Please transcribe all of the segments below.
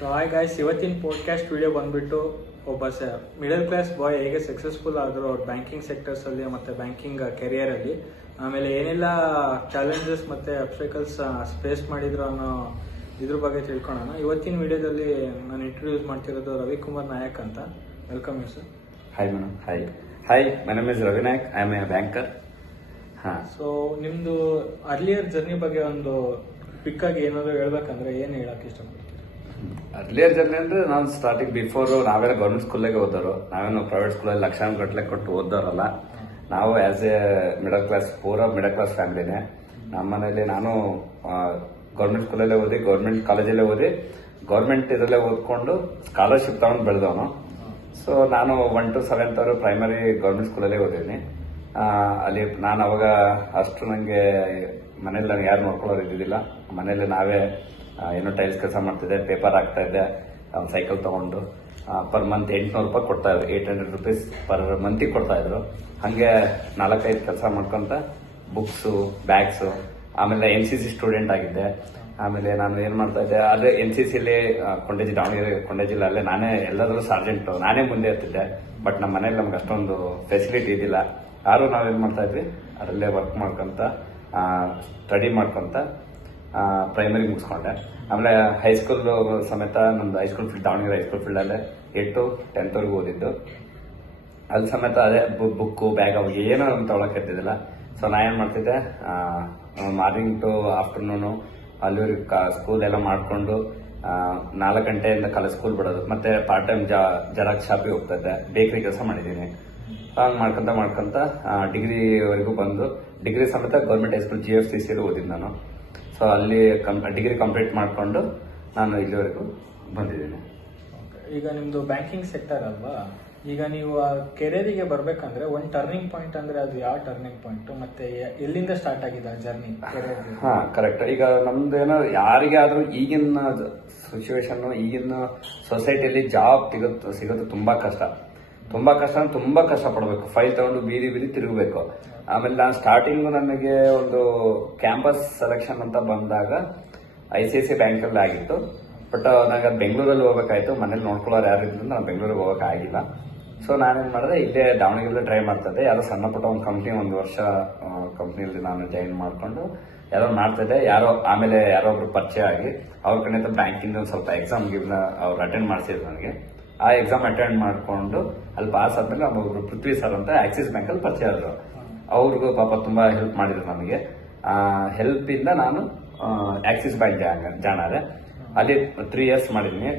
So hi guys, ಇವತ್ತಿನ podcast video ಬಂದ್ಬಿಟ್ಟು ಒಬ್ಬ ಮಿಡಲ್ ಕ್ಲಾಸ್ ಬಾಯ್ ಹೇಗೆ ಸಕ್ಸಸ್ಫುಲ್ ಆದರು ಅವ್ರ ಬ್ಯಾಂಕಿಂಗ್ ಸೆಕ್ಟರ್ಸಲ್ಲಿ ಮತ್ತು ಬ್ಯಾಂಕಿಂಗ್ ಕೆರಿಯರಲ್ಲಿ, ಆಮೇಲೆ ಏನೆಲ್ಲ ಚಾಲೆಂಜಸ್ ಮತ್ತು ಅಬ್ಸ್ಟಕಲ್ಸ್ ಫೇಸ್ ಮಾಡಿದ್ರು ಅನ್ನೋ ಇದ್ರ ಬಗ್ಗೆ ತಿಳ್ಕೊಳ್ಳೋಣ. ಇವತ್ತಿನ ವಿಡಿಯೋದಲ್ಲಿ ನಾನು ಇಂಟ್ರೊಡ್ಯೂಸ್ ಮಾಡ್ತಿರೋದು ರವಿಕುಮಾರ್ ನಾಯಕ್ ಅಂತ. Welcome you sir. Hi madam. Hi, my name is Ravi Nayak. I am a banker. So ನಿಮ್ಮದು ಅರ್ಲಿಯರ್ ಜರ್ನಿ ಬಗ್ಗೆ ಒಂದು ಕ್ವಿಕ್ ಆಗಿ ಏನಾದರೂ ಹೇಳ್ಬೇಕಂದ್ರೆ ಏನು ಹೇಳಕ್ಕೆ ಇಷ್ಟಪಡ್ತೀನಿ? ಅರ್ಲಿಯರ್ ಜರ್ನಿ ಅಂದ್ರೆ ನಾನು ಸ್ಟಾರ್ಟಿಂಗ್ ಬಿಫೋರ್ ನಾವೆಲ್ಲ ಗೌರ್ಮೆಂಟ್ ಸ್ಕೂಲ್ಗೆ ಓದೋರು. ನಾವೇನು ಪ್ರೈವೇಟ್ ಸ್ಕೂಲಲ್ಲಿ ಲಕ್ಷಾಂತರ ಗಟ್ಟಲೆ ಕೊಟ್ಟು ಓದೋರಲ್ಲ. ನಾವು ಆಸ್ ಎ ಮಿಡಲ್ ಕ್ಲಾಸ್, ಪೂರ ಮಿಡಲ್ ಕ್ಲಾಸ್ ಫ್ಯಾಮಿಲಿನೇ. ನಮ್ಮ ಮನೇಲಿ ನಾನು ಗೌರ್ಮೆಂಟ್ ಸ್ಕೂಲಲ್ಲೇ ಓದಿ, ಗೌರ್ಮೆಂಟ್ ಕಾಲೇಜಲ್ಲೇ ಓದಿ, ಗೌರ್ಮೆಂಟ್ ಇದರಲ್ಲೇ ಓದ್ಕೊಂಡು ಸ್ಕಾಲರ್ಶಿಪ್ ತಗೊಂಡು ಬೆಳೆದವನು. ಸೊ ನಾನು 1 to 7th ಪ್ರೈಮರಿ ಗೌರ್ಮೆಂಟ್ ಸ್ಕೂಲಲ್ಲೇ ಓದಿದ್ದೀನಿ. ಅಲ್ಲಿ ನಾನು ಅವಾಗ ಅಷ್ಟು ನನಗೆ ಮನೇಲಿ ನನಗೆ ಯಾರು ನೋಡ್ಕೊಳ್ಳೋರು ಇದ್ದಿದ್ದಿಲ್ಲ. ಮನೇಲಿ ನಾವೇ ಏನೋ ಟೈಲ್ಸ್ ಕೆಲಸ ಮಾಡ್ತಿದ್ದೆ, ಪೇಪರ್ ಹಾಕ್ತಾ ಇದ್ದೆ, ಸೈಕಲ್ ತಗೊಂಡು ಪರ್ ಮಂತ್ 800 ರೂಪಾಯಿ ಕೊಡ್ತಾ ಇದ್ರು. 800 rupees ಪರ್ ಮಂತಿಗೆ ಕೊಡ್ತಾ ಇದ್ರು. ಹಾಗೆ 4-5 ಕೆಲಸ ಮಾಡ್ಕೊಂತ ಬುಕ್ಸು, ಬ್ಯಾಗ್ಸು, ಆಮೇಲೆ NCC ಸ್ಟೂಡೆಂಟ್ ಆಗಿದ್ದೆ. ಆಮೇಲೆ ನಾನು ಏನ್ ಮಾಡ್ತಾ ಇದ್ದೆ, ಅದೇ NCCಲಿ ಕೊಂಡೇಜಿ, ದಾವಣಗೆರೆ ಕೊಂಡೇಜಿಲ್ಲ, ಅಲ್ಲೇ ನಾನೇ ಎಲ್ಲಾದ್ರೂ ಸಾರ್ಜೆಂಟ್, ನಾನೇ ಮುಂದೆ ಇರ್ತಿದ್ದೆ. ಬಟ್ ನಮ್ಮ ಮನೇಲಿ ನಮ್ಗೆ ಅಷ್ಟೊಂದು ಫೆಸಿಲಿಟಿ ಇದ್ದಿಲ್ಲ. ಯಾರು ನಾವೇನ್ ಮಾಡ್ತಾ ಇದ್ವಿ, ಅದರಲ್ಲೇ ವರ್ಕ್ ಮಾಡ್ಕೊಂತ ಸ್ಟಡಿ ಮಾಡ್ಕೊಂತ ಪ್ರೈಮರಿ ಮುಗಿಸ್ಕೊಂಡೆ. ಆಮೇಲೆ ಹೈಸ್ಕೂಲ್ ಸಮೇತ ನಮ್ದು high school field, Davanagere high school field ಅಲ್ಲೇ 8 to 10th ಓದಿದ್ದು. ಅಲ್ಲಿ ಸಮೇತ ಅದೇ ಬುಕ್ಕು, ಬ್ಯಾಗ್ ಅವಾಗ ಏನೋ ತಗೊಳಕ್ ಇರ್ತಿದ್ದಿಲ್ಲ. ಸೊ ನಾ ಏನ್ ಮಾಡ್ತಿದ್ದೆ, ಮಾರ್ನಿಂಗ್ ಟು ಆಫ್ಟರ್ನೂನು ಅಲ್ಲಿವರೆಗೆ ಸ್ಕೂಲ್ ಎಲ್ಲ ಮಾಡ್ಕೊಂಡು 4 ಗಂಟೆಯಿಂದ ಕಾಲೇಜ್ ಸ್ಕೂಲ್ ಬಿಡೋದು. ಮತ್ತೆ ಪಾರ್ಟ್ ಟೈಮ್ ಜೆರಾಕ್ಸ್ ಶಾಪಿಗೆ ಹೋಗ್ತಾ ಇದ್ದೆ, ಬೇಕರಿ ಕೆಲಸ ಮಾಡಿದ್ದೀನಿ. ಹಂಗೆ ಮಾಡ್ಕೊಂತ ಡಿಗ್ರಿವರೆಗೂ ಬಂದು, ಡಿಗ್ರಿ ಸಮೇತ ಗೌರ್ಮೆಂಟ್ ಹೈಸ್ಕೂಲ್ GFCC ಓದಿದ್ದು ನಾನು. ಸೊ ಅಲ್ಲಿ ಡಿಗ್ರಿ ಕಂಪ್ಲೀಟ್ ಮಾಡಿಕೊಂಡು ನಾನು ಇಲ್ಲಿವರೆಗೂ ಬಂದಿದ್ದೀನಿ. ಈಗ ನಿಮ್ದು ಬ್ಯಾಂಕಿಂಗ್ ಸೆಕ್ಟರ್ ಅಲ್ವಾ, ಈಗ ನೀವು ಆ ಕೆರಿಯರಿಗೆ ಬರ್ಬೇಕಂದ್ರೆ ಒಂದು ಟರ್ನಿಂಗ್ ಪಾಯಿಂಟ್ ಅಂದ್ರೆ ಅದು ಯಾವ ಟರ್ನಿಂಗ್ ಪಾಯಿಂಟ್, ಮತ್ತೆ ಎಲ್ಲಿಂದ ಸ್ಟಾರ್ಟ್ ಆಗಿದೆ ಜರ್ನಿ ಕೆರಿಯರ್? ಕರೆಕ್ಟ್. ಈಗ ನಮ್ದೇನೋ ಯಾರಿಗೆ ಆದ್ರೂ ಈಗಿನ ಸಿಚುವೇಶನ್, ಈಗಿನ ಸೊಸೈಟಿಯಲ್ಲಿ ಜಾಬ್ ಸಿಗೋದು ತುಂಬಾ ಕಷ್ಟ. ತುಂಬಾ ಕಷ್ಟ ಪಡ್ಬೇಕು. ಫೈಲ್ ತಗೊಂಡು ಬೀದಿ ತಿರುಗಬೇಕು. ಆಮೇಲೆ ನಾನು ಸ್ಟಾರ್ಟಿಂಗ್ ನನಗೆ ಒಂದು ಕ್ಯಾಂಪಸ್ ಸೆಲೆಕ್ಷನ್ ಅಂತ ಬಂದಾಗ ICICI ಬ್ಯಾಂಕ್ ಅಲ್ಲಿ ಆಗಿತ್ತು. ಬಟ್ ನನಗೆ ಬೆಂಗಳೂರಲ್ಲಿ ಹೋಗ್ಬೇಕಾಯ್ತು. ಮನೇಲಿ ನೋಡ್ಕೊಳ್ಳೋರು ಯಾರು ಇದ್ರಿಂದ ನಾನು ಬೆಂಗಳೂರಿಗೆ ಹೋಗಕ್ ಆಗಿಲ್ಲ. ಸೊ ನಾನೇನ್ ಮಾಡಿದೆ, ಇಲ್ಲೇ ದಾವಣಗೆರೆ ಟ್ರೈ ಮಾಡ್ತಾ ಇದ್ದೆ. ಯಾರೋ ಸಣ್ಣ ಪುಟ್ಟ ಒಂದು ಕಂಪ್ನಿ, 1 ವರ್ಷ ಕಂಪ್ನಿಯಲ್ಲಿ ನಾನು ಜಾಯಿನ್ ಮಾಡ್ಕೊಂಡು ಯಾರೋ ಮಾಡ್ತಾ ಇದ್ದೆ. ಆಮೇಲೆ ಯಾರೋ ಒಬ್ರು ಪರಿಚಯ ಆಗಿ ಅವ್ರ ಕಡೆ ಬ್ಯಾಂಕಿಂದ ಒಂದು ಸ್ವಲ್ಪ ಎಕ್ಸಾಮ್ ಅವ್ರು ಅಟೆಂಡ್ ಮಾಡಿಸಿದ್ರು ನನಗೆ. ಆ ಎಕ್ಸಾಮ್ ಅಟೆಂಡ್ ಮಾಡ್ಕೊಂಡು ಅಲ್ಲಿ ಪಾಸ್ ಆದ್ಮೇಲೆ ಒಬ್ಬೊಬ್ರು ಪೃಥ್ವಿ ಸರ್ ಅಂತ ಆಕ್ಸಿಸ್ ಬ್ಯಾಂಕ್ ಅಲ್ಲಿ ಪರಿಚಯ ಆದ್ರು. ಅವ್ರಿಗೂ ಪಾಪ ತುಂಬಾ ಹೆಲ್ಪ್ ಮಾಡಿದ್ರು ನನಗೆ. ಹೆಲ್ಪ್ ಇಂದ ನಾನು ಆಕ್ಸಿಸ್ ಬ್ಯಾಂಕ್ ಜಾಯ್ನ್ ಆದೆ. ಅಲ್ಲಿ 3 years ಮಾಡಿದೀನಿ.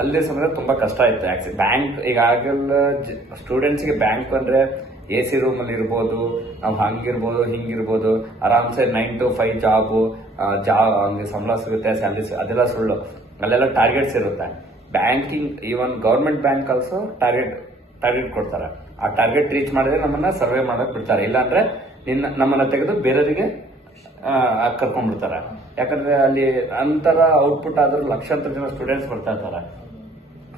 ಅಲ್ಲಿ ಸಮೇತ ತುಂಬಾ ಕಷ್ಟ ಆಯ್ತು. ಆಕ್ಸಿಸ್ ಬ್ಯಾಂಕ್ ಈಗಾಗಲೇ ಸ್ಟೂಡೆಂಟ್ಸ್ಗೆ ಬ್ಯಾಂಕ್ ಅಂದ್ರೆ AC ರೂಮ್ ಅಲ್ಲಿ ಇರ್ಬೋದು, ನಾವು ಹಂಗಿರ್ಬೋದು ಹಿಂಗಿರ್ಬೋದು, ಆರಾಮ್ಸೆ 9 to 5 ಜಾಬ್ ಹಂಗೆ ಸಂಬಳ ಸಿಗುತ್ತೆ, ಸ್ಯಾಲರಿ ಅದೆಲ್ಲ ಸುಳ್ಳು. ಅಲ್ಲೆಲ್ಲ ಟಾರ್ಗೆಟ್ಸ್ ಇರುತ್ತೆ. Banking, even government bank also target ಕೊಡ್ತಾರೆ. ಆ ಟಾರ್ಗೆಟ್ ರೀಚ್ ಮಾಡಿದ್ರೆ ನಮ್ಮನ್ನ ಸರ್ವೆ ಮಾಡಕ್ ಬಿಡ್ತಾರೆ. ಇಲ್ಲಾಂದ್ರೆ ನಮ್ಮನ್ನ ತೆಗೆದು ಬೇರೆಯವರಿಗೆ ಕರ್ಕೊಂಡ್ಬಿಡ್ತಾರೆ. ಯಾಕಂದ್ರೆ ಅಲ್ಲಿ ಅಂತರ ಔಟ್ಪುಟ್ ಆದ್ರೂ ಲಕ್ಷಾಂತರ ಜನ ಸ್ಟೂಡೆಂಟ್ಸ್ ಬರ್ತಾ ಇರ್ತಾರೆ.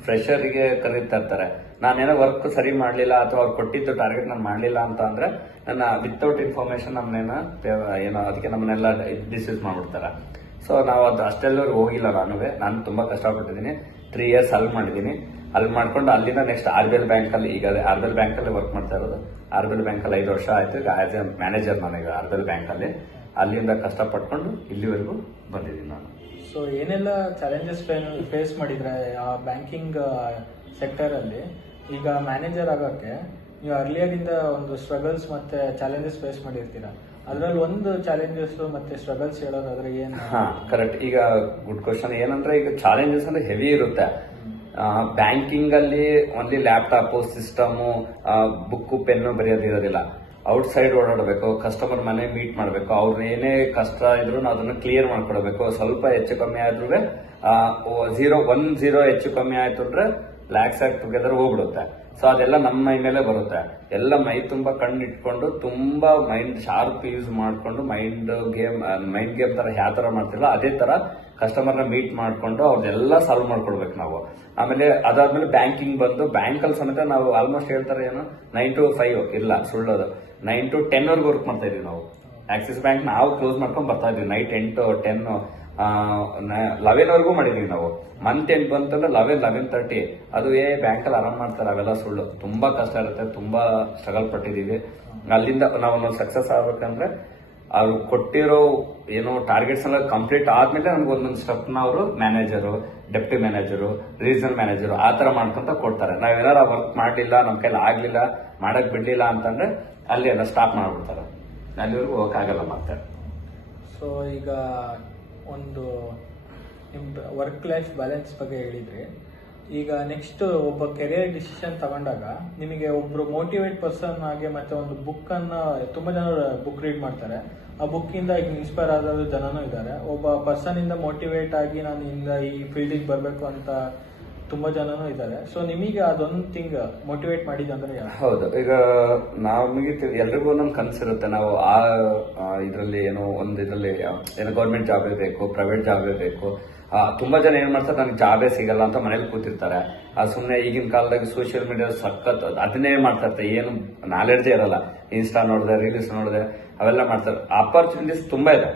ಫ್ರೆಷರ್ಗೆ ಕರೀತಾ ಇರ್ತಾರೆ. ನಾನೇನೋ ವರ್ಕ್ ಸರಿ ಮಾಡ್ಲಿಲ್ಲ ಅಥವಾ ಅವ್ರು ಕೊಟ್ಟಿದ್ದು ಟಾರ್ಗೆಟ್ ನಾನು ಮಾಡ್ಲಿಲ್ಲ ಅಂತ ಅಂದ್ರೆ ನನ್ನ ವಿತೌಟ್ ಇನ್ಫಾರ್ಮೇಶನ್ ನಮ್ಮನ್ನೇನೋ ಅದಕ್ಕೆ ನಮ್ಮನ್ನೆಲ್ಲ ಡಿಸ್ಯೂಸ್ ಮಾಡ್ಬಿಡ್ತಾರೆ. ಸೊ ನಾವು ಅದು ಅಷ್ಟೆಲ್ಲರೂ ಹೋಗಿಲ್ಲ. ನಾನು ತುಂಬಾ ಕಷ್ಟಪಟ್ಟಿದ್ದೀನಿ. 3 years ಅಲ್ಲಿ ಮಾಡಿದ್ದೀನಿ. ಅಲ್ಲಿ ಮಾಡ್ಕೊಂಡು ಅಲ್ಲಿಂದ ನೆಕ್ಸ್ಟ್ RBL ಬ್ಯಾಂಕ್ ಅಲ್ಲಿ, ಈಗ RBL ಬ್ಯಾಂಕ್ ಅಲ್ಲಿ ವರ್ಕ್ ಮಾಡ್ತಾ ಇರೋದು. RBL ಬ್ಯಾಂಕ್ ಅಲ್ಲಿ 5 ವರ್ಷ ಆಯ್ತು. ಈಗ ಆಸ್ ಎ ಮ್ಯಾನೇಜರ್ ನನಗೆ RBL ಬ್ಯಾಂಕ್ ಅಲ್ಲಿ. ಅಲ್ಲಿಂದ ಕಷ್ಟಪಟ್ಕೊಂಡು ಇಲ್ಲಿವರೆಗೂ ಬಂದಿದ್ದೀನಿ ನಾನು. ಸೊ ಏನೆಲ್ಲ ಚಾಲೆಂಜಸ್ ಫೇಸ್ ಮಾಡಿದ್ರೆ ಆ ಬ್ಯಾಂಕಿಂಗ್ ಸೆಕ್ಟರ್ ಅಲ್ಲಿ? ಈಗ ಮ್ಯಾನೇಜರ್ ಆಗೋಕ್ಕೆ ನೀವು ಅರ್ಲಿಯರ್ ಇಂದ ಒಂದು ಸ್ಟ್ರಗಲ್ಸ್ ಮತ್ತೆ ಚಾಲೆಂಜಸ್ ಫೇಸ್ ಮಾಡಿರ್ತೀರಾ. ಅದ್ರಲ್ಲಿ ಒಂದು ಚಾಲೆಂಜಸ್ ಮತ್ತೆ ಸ್ಟ್ರಗಲ್ಸ್ ಹೇಳೋದಾದ್ರೆ ಏನು? ಕರೆಕ್ಟ್. ಈಗ ಗುಡ್ ಕ್ವಶನ್. ಏನಂದ್ರೆ ಈಗ ಚಾಲೆಂಜಸ್ ಅಂದ್ರೆ ಹೆವಿ ಇರುತ್ತೆ. ಬ್ಯಾಂಕಿಂಗ್ ಅಲ್ಲಿ only laptop, system, book, pen ಬರೆಯೋದಿರೋದಿಲ್ಲ. ಔಟ್ ಸೈಡ್ ಓಡಾಡಬೇಕು, ಕಸ್ಟಮರ್ ಮನೆ ಮೀಟ್ ಮಾಡಬೇಕು, ಅವ್ರ ಏನೇ ಕಷ್ಟ ಇದ್ರು ಅದನ್ನ ಕ್ಲಿಯರ್ ಮಾಡ್ಕೊಡ್ಬೇಕು. ಸ್ವಲ್ಪ ಹೆಚ್ಚು ಕಮ್ಮಿ ಆದ್ರೂ 1-0 ಹೆಚ್ಚು ಕಮ್ಮಿ ಆಯ್ತು ಅಂದ್ರೆ ಲ್ಯಾಕ್ಸ್ ಟುಗೆದರ್ ಹೋಗ್ಬಿಡುತ್ತೆ. ಸೊ ಅದೆಲ್ಲ ನಮ್ಮ ಮೈ ಮೇಲೆ ಬರುತ್ತೆ. ಎಲ್ಲ ಮೈ ತುಂಬಾ ಕಣ್ಣಿಟ್ಕೊಂಡು ತುಂಬಾ ಮೈಂಡ್ ಶಾರ್ಪ್ ಯೂಸ್ ಮಾಡ್ಕೊಂಡು ಮೈಂಡ್ ಗೇಮ್ ತರ ಯಾವ ತರ ಮಾಡ್ತಿಲ್ಲ ಅದೇ ತರ ಕಸ್ಟಮರ್ನ ಮೀಟ್ ಮಾಡ್ಕೊಂಡು ಅವ್ರದ್ದೆಲ್ಲ ಸಾಲ್ವ್ ಮಾಡ್ಕೊಡ್ಬೇಕು ನಾವು. ಆಮೇಲೆ ಅದಾದ್ಮೇಲೆ ಬ್ಯಾಂಕಿಂಗ್ ಬಂದು ಬ್ಯಾಂಕ್ ಅಲ್ಲಿ ಸಮೇತ ನಾವು ಆಲ್ಮೋಸ್ಟ್ ಹೇಳ್ತಾರೆ ಏನು 9 to 5 ಇಲ್ಲ, ಸುಳ್ಳೋದು, 9 to 10 ವರ್ಕ್ ಮಾಡ್ತಾ ಇದೀವಿ ನಾವು. ಆಕ್ಸಿಸ್ ಬ್ಯಾಂಕ್ ನಾವು ಕ್ಲೋಸ್ ಮಾಡ್ಕೊಂಡು ಬರ್ತಾ ಇದೀವಿ ನೈಟ್ 8 to 10. 11ವರೆಗೂ ಮಾಡಿದೀವಿ ನಾವು. ಮಂತ್ ಎಂಡ್ ಬಂತಂದ್ರೆ 11:30 ಅದು ಬ್ಯಾಂಕಲ್ಲಿ ಆರಾಮ್ ಮಾಡ್ತಾರೆ, ಅವೆಲ್ಲ ಸುಳ್ಳು. ತುಂಬಾ ಕಷ್ಟ ಇರುತ್ತೆ, ತುಂಬಾ ಸ್ಟ್ರಗಲ್ ಪಟ್ಟಿದೀವಿ. ಅಲ್ಲಿಂದ ನಾವು ಸಕ್ಸಸ್ ಆಗ್ಬೇಕಂದ್ರೆ ಅವ್ರು ಕೊಟ್ಟಿರೋ ಏನೋ ಟಾರ್ಗೆಟ್ಸ್ ಎಲ್ಲ ಕಂಪ್ಲೀಟ್ ಆದ್ಮೇಲೆ ನಮ್ಗೆ ಒಂದೊಂದು ಸ್ಟೆಪ್ನ ಅವರು manager, deputy manager, regional manager ಆ ತರ ಮಾಡ್ಕೊಂತ ಕೊಡ್ತಾರೆ. ನಾವೇನಾರ ವರ್ಕ್ ಮಾಡ್ಲಿಲ್ಲ, ನಮ್ ಕೈಲಿ ಆಗ್ಲಿಲ್ಲ, ಮಾಡಕ್ ಬಿಡ್ಲಿಲ್ಲ ಅಂತಂದ್ರೆ ಅಲ್ಲಿ ಎಲ್ಲ ಸ್ಟಾಪ್ ಮಾಡ್ಬಿಡ್ತಾರೆ, ಅಲ್ಲಿವರೆಗೂ ಹೋಗಕ್ಕಾಗಲ್ಲ ಮತ್ತೆ. ಸೊ ಈಗ ಒಂದು ನಿಮ್ ವರ್ಕ್ ಲೈಫ್ ಬ್ಯಾಲೆನ್ಸ್ ಬಗ್ಗೆ ಹೇಳಿದ್ರಿ. ಈಗ ನೆಕ್ಸ್ಟ್ ಒಬ್ಬ ಕೆರಿಯರ್ ಡಿಸಿಷನ್ ತಗೊಂಡಾಗ ನಿಮಗೆ ಒಬ್ರು ಮೋಟಿವೇಟ್ ಪರ್ಸನ್ ಆಗಿ ಮತ್ತೆ ಒಂದು ಬುಕ್ ಅನ್ನ ತುಂಬಾ ಜನ ಬುಕ್ ರೀಡ್ ಮಾಡ್ತಾರೆ. ಆ ಬುಕ್ ಇಂದ ಈಗ ಇನ್ಸ್ಪೈರ್ ಆದ ಜನನೂ ಇದ್ದಾರೆ. ಒಬ್ಬ ಪರ್ಸನ್ ಇಂದ ಮೋಟಿವೇಟ್ ಆಗಿ ನಾನು ಈ ಫೀಲ್ಡಿಗೆ ಬರಬೇಕು ಅಂತ ತುಂಬಾ ಜನನೂ ಇದ್ದಾರೆ. ಸೊ ನಿಮಗೆ ಅದೊಂದು ಥಿಂಗ್ ಮೋಟಿವೇಟ್ ಮಾಡಿದಂದ್ರೆ ಹೌದು, ಈಗ ನಮಗೆ ಎಲ್ರಿಗೂ ಒಂದೊಂದು ಕನಸಿರುತ್ತೆ. ನಾವು ಆ ಇದರಲ್ಲಿ ಏನೋ ಒಂದು ಇದರಲ್ಲಿ ಏನೋ ಗೌರ್ಮೆಂಟ್ ಜಾಬೇ ಬೇಕು, ಪ್ರೈವೇಟ್ ಜಾಬೇ ಬೇಕು. ತುಂಬಾ ಜನ ಏನ್ ಮಾಡ್ತಾರೆ, ನನಗೆ ಜಾಬೇ ಸಿಗಲ್ಲ ಅಂತ ಮನೇಲಿ ಕೂತಿರ್ತಾರೆ. ಸುಮ್ನೆ ಈಗಿನ ಕಾಲದಾಗ ಸೋಷಿಯಲ್ ಮೀಡಿಯಾ ಸಖತ್ ಅದನ್ನೇ ಮಾಡ್ತಾ ಇರ್ತಾರೆ, ಏನು ನಾಲೆಡ್ಜೇ ಇರಲ್ಲ. ಇನ್ಸ್ಟಾ ನೋಡಿದೆ, ರೀಲ್ಸ್ ನೋಡಿದೆ, ಅವೆಲ್ಲ ಮಾಡ್ತಾರೆ. ಆಪರ್ಚುನಿಟೀಸ್ ತುಂಬಾ ಇದೆ,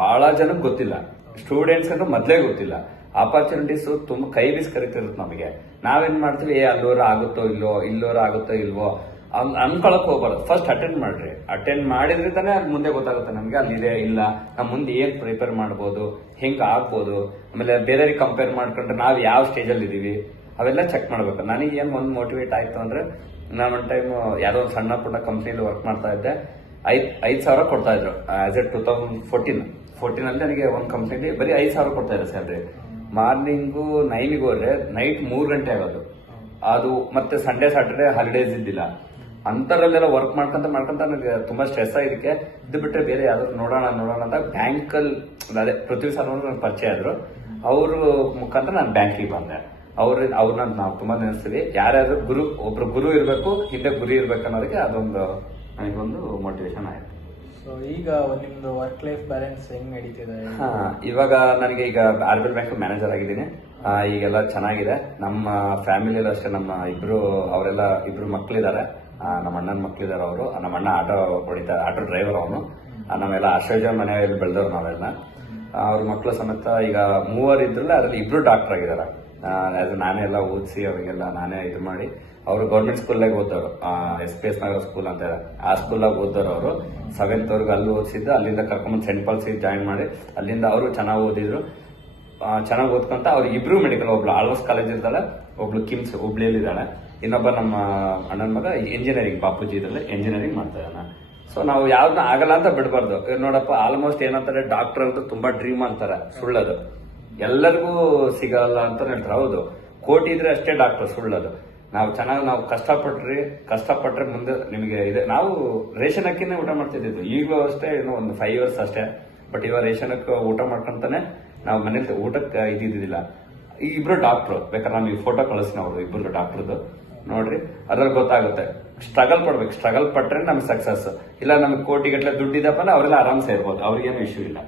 ಬಹಳ ಜನಕ್ಕೆ ಗೊತ್ತಿಲ್ಲ. ಸ್ಟೂಡೆಂಟ್ಸ್ ಅಂತ ಮೊದ್ಲೇ ಗೊತ್ತಿಲ್ಲ. ಆಪರ್ಚುನಿಟೀಸ್ ತುಂಬಾ ಕೈ ಬೀಸ್ ಕರಿತಿರುತ್ತೆ ನಮಗೆ. ನಾವೇನ್ ಮಾಡ್ತೀವಿ, ಅಲ್ಲೋರ ಆಗುತ್ತೋ ಇಲ್ವೋ, ಇಲ್ಲೋರ ಆಗುತ್ತೋ ಇಲ್ವೋ ಅನ್ಕೊಳಕ್ ಹೋಗ್ಬಾರ್ದು. ಫಸ್ಟ್ ಅಟೆಂಡ್ ಮಾಡ್ರಿ. ಅಟೆಂಡ್ ಮಾಡಿದ್ರೆ ತಾನೇ ಅಲ್ಲಿ ಮುಂದೆ ಗೊತ್ತಾಗುತ್ತೆ ನಮ್ಗೆ ಅಲ್ಲಿದೆ ಇಲ್ಲ, ನಮ್ ಮುಂದೆ ಏನ್ ಪ್ರಿಪೇರ್ ಮಾಡ್ಬೋದು, ಹೆಂಗ್ ಆಗ್ಬೋದು, ಆಮೇಲೆ ಬೇರೆಯವ್ರಿಗೆ ಕಂಪೇರ್ ಮಾಡ್ಕೊಂಡ್ರೆ ನಾವ್ ಯಾವ ಸ್ಟೇಜ್ ಅಲ್ಲಿ ಇದೀವಿ ಅವೆಲ್ಲ ಚೆಕ್ ಮಾಡ್ಬೇಕು. ನನಗೆ ಏನ್ ಒಂದ್ ಮೋಟಿವೇಟ್ ಆಯ್ತು ಅಂದ್ರೆ, ನಾನು ಒಂದ್ ಟೈಮ್ ಯಾವ್ದೋ ಒಂದು ಸಣ್ಣ ಪುಟ್ಟ ಕಂಪ್ನಿಲಿ ವರ್ಕ್ ಮಾಡ್ತಾ ಇದ್ದೆ. 5,000 ಕೊಡ್ತಾ ಇದ್ರು ಆಸ್ ಎ 2014 ಅಲ್ಲಿ ನನಗೆ ಒಂದ್ ಕಂಪ್ನಿಲಿ ಬರೀ 5,000 ಕೊಡ್ತಾ ಇದ್ರು ಸ್ಯಾಲ್ರಿ. ಮಾರ್ನಿಂಗು 9ಗೆ ಹೋದ್ರೆ ನೈಟ್ 3 ಗಂಟೆ ಆಗೋದು. ಅದು ಮತ್ತೆ ಸಂಡೇ ಸ್ಯಾಟರ್ಡೆ ಹಾಲಿಡೇಸ್ ಇದ್ದಿಲ್ಲ. ಅಂತರಲ್ಲೆಲ್ಲ ವರ್ಕ್ ಮಾಡ್ಕೊಂತ ನನಗೆ ತುಂಬಾ ಸ್ಟ್ರೆಸ್ ಆಗಿದ್ದಕ್ಕೆ ಇದು ಬಿಟ್ರೆ ಬೇರೆ ಯಾವ್ದಾದ್ರು ನೋಡೋಣ ಅಂತ ಬ್ಯಾಂಕಲ್ಲಿ ಅದೇ ಪೃಥ್ವಿ ಸರ್ ಅವರು ನನಗೆ ಪರಿಚಯ ಆದ್ರು. ಅವ್ರ ಮುಖಾಂತರ ನಾನು ಬ್ಯಾಂಕಿಗೆ ಬಂದೆ. ಅವ್ರನ್ನ ನಾವು ತುಂಬಾ ನೆನೆಸ್ತೀವಿ. ಯಾರ್ಯಾದ್ರು ಒಬ್ರು ಗುರು ಇರ್ಬೇಕು, ಹಿಂದೆ ಗುರಿ ಇರ್ಬೇಕು ಅನ್ನೋದಕ್ಕೆ ಅದೊಂದು ನನಗೊಂದು ಮೋಟಿವೇಶನ್ ಆಯ್ತು. ಸೊ ಈಗ ನಿಮ್ದು ವರ್ಕ್ ಲೈಫ್ ಬ್ಯಾಲೆನ್ಸ್ ಹೆಂಗ್ ನಡೀತಿದೆ? ಇವಾಗ ನನಗೆ ಈಗ RBL ಬ್ಯಾಂಕ್ ಮ್ಯಾನೇಜರ್ ಆಗಿದ್ದೀನಿ. ಈಗೆಲ್ಲ ಚೆನ್ನಾಗಿದೆ. ನಮ್ಮ ಫ್ಯಾಮಿಲಿಯಲ್ಲೂ ಅಷ್ಟೇ, ನಮ್ಮ ಅವರೆಲ್ಲ ಇಬ್ರು ಮಕ್ಳಿದ್ದಾರೆ. ನಮ್ಮ ಅಣ್ಣನ ಮಕ್ಳಿದ್ದಾರೆ. ಅವರು ನಮ್ಮ ಅಣ್ಣ ಆಟೋ ಡ್ರೈವರ್. ಅವನು ನಾವೆಲ್ಲ ಆಶ್ರಯ ಮನೆಯಲ್ಲಿ ಬೆಳೆದವ್ರು ನಾವೆಲ್ಲ. ಅವ್ರ ಮಕ್ಳು ಸಮೇತ ಈಗ 3 ಇದ್ರಲ್ಲ, ಅದರಲ್ಲಿ 2 ಡಾಕ್ಟರ್ ಆಗಿದ್ದಾರೆ. ನಾನೇ ಎಲ್ಲ ಓದಿಸಿ ಅವರಿಗೆಲ್ಲ ನಾನೇ ಇದು ಮಾಡಿ. ಅವರು ಗೌರ್ಮೆಂಟ್ ಸ್ಕೂಲ್ನಾಗ ಓದೋರು, SPS ನಗರ ಸ್ಕೂಲ್ ಅಂತ ಇದೆ, ಆ ಸ್ಕೂಲಾಗ ಓದೋರು. ಅವರು 7th ವರೆಗೂ ಅಲ್ಲಿ ಓದಿಸಿದ್ದು. ಅಲ್ಲಿಂದ ಕರ್ಕೊಂಡ್ ಸೆಂಟ್ ಪಾಲ್ಸಿಗೆ ಜಾಯಿನ್ ಮಾಡಿ ಅಲ್ಲಿಂದ ಅವರು ಚೆನ್ನಾಗಿ ಓದಿದ್ರು. ಚೆನ್ನಾಗಿ ಓದ್ಕೊಂತ ಅವ್ರು 2 ಮೆಡಿಕಲ್, ಒಬ್ಳು ಆಳ್ವಾಸ್ ಕಾಲೇಜ್ ಇದ್ದಾಳೆ, ಒಬ್ಳು ಕಿಮ್ಸ್ ಹುಬ್ಳಿಯಲ್ಲಿ ಇದ್ದಾಳೆ. ಇನ್ನೊಬ್ಬ ನಮ್ಮ ಅಣ್ಣನ ಮಗ ಇಂಜಿನಿಯರಿಂಗ್, ಬಾಪೂಜಿ ಇದ್ರಲ್ಲಿ ಎಂಜಿನಿಯರಿಂಗ್ ಮಾಡ್ತಾ ಇದ್ದಾನೆ. ಸೊ ನಾವು ಯಾವ್ದನ್ನ ಆಗಲ್ಲ ಅಂತ ಬಿಡಬಾರ್ದು. ನೋಡಪ್ಪ, ಆಲ್ಮೋಸ್ಟ್ ಏನಂತಾರೆ, ಡಾಕ್ಟರ್ ಅಂತ ತುಂಬಾ ಡ್ರೀಮ್ ಅಂತಾರೆ, ಸುಳ್ಳದು. ಎಲ್ಲರಿಗೂ ಸಿಗಲ್ಲ ಅಂತ ಹೇಳ್ತಾರೆ. ಹೌದು, ಕೋಟಿ ಇದ್ರೆ ಅಷ್ಟೇ ಡಾಕ್ಟರ್, ಸುಳ್ಳದು. ನಾವು ಚೆನ್ನಾಗಿ ನಾವು ಕಷ್ಟಪಟ್ರೆ ಮುಂದೆ ನಿಮಗೆ ಇದೆ. ನಾವು ರೇಷನ್ ಅಕ್ಕಿನೇ ಊಟ ಮಾಡ್ತಿದ್ದು, ಈಗಲೂ ಅಷ್ಟೇ, ಇನ್ನೂ ಒಂದು 5 years ಅಷ್ಟೇ. ಬಟ್ ಇವಾಗ ರೇಷನ್ ಅಕ್ಕಿ ಊಟ ಮಾಡ್ಕೊಂತಾನೆ ನಾವು ಮನೇಲಿ ಊಟಕ್ಕೆ ಇದ್ದಿದ್ದಿಲ್ಲ. ಈ 2 ಡಾಕ್ಟ್ರು, ಬೇಕಾದ್ರೆ ನಮಗೆ ಫೋಟೋ ಕಳಿಸ್ತೀನಿ ಅವ್ರು 2 ಡಾಕ್ಟರ್ದು, ನೋಡ್ರಿ. ಅದ್ರಲ್ಲಿ ಗೊತ್ತಾಗುತ್ತೆ. ಸ್ಟ್ರಗಲ್ ಪಡ್ಬೇಕು, ಸ್ಟ್ರಗಲ್ ಪಟ್ರೆ ನಮ್ಗೆ ಸಕ್ಸಸ್. ಇಲ್ಲ ನಮ್ಗೆ ಕೋಟಿಗಟ್ಟಲೆ ದುಡ್ಡಿದಪ್ಪ ಅವರೆಲ್ಲ ಆರಾಮ್ಸೆ ಇರ್ಬೋದು, ಅವ್ರಿಗೇನು ಇಶ್ಯೂ ಇಲ್ಲ.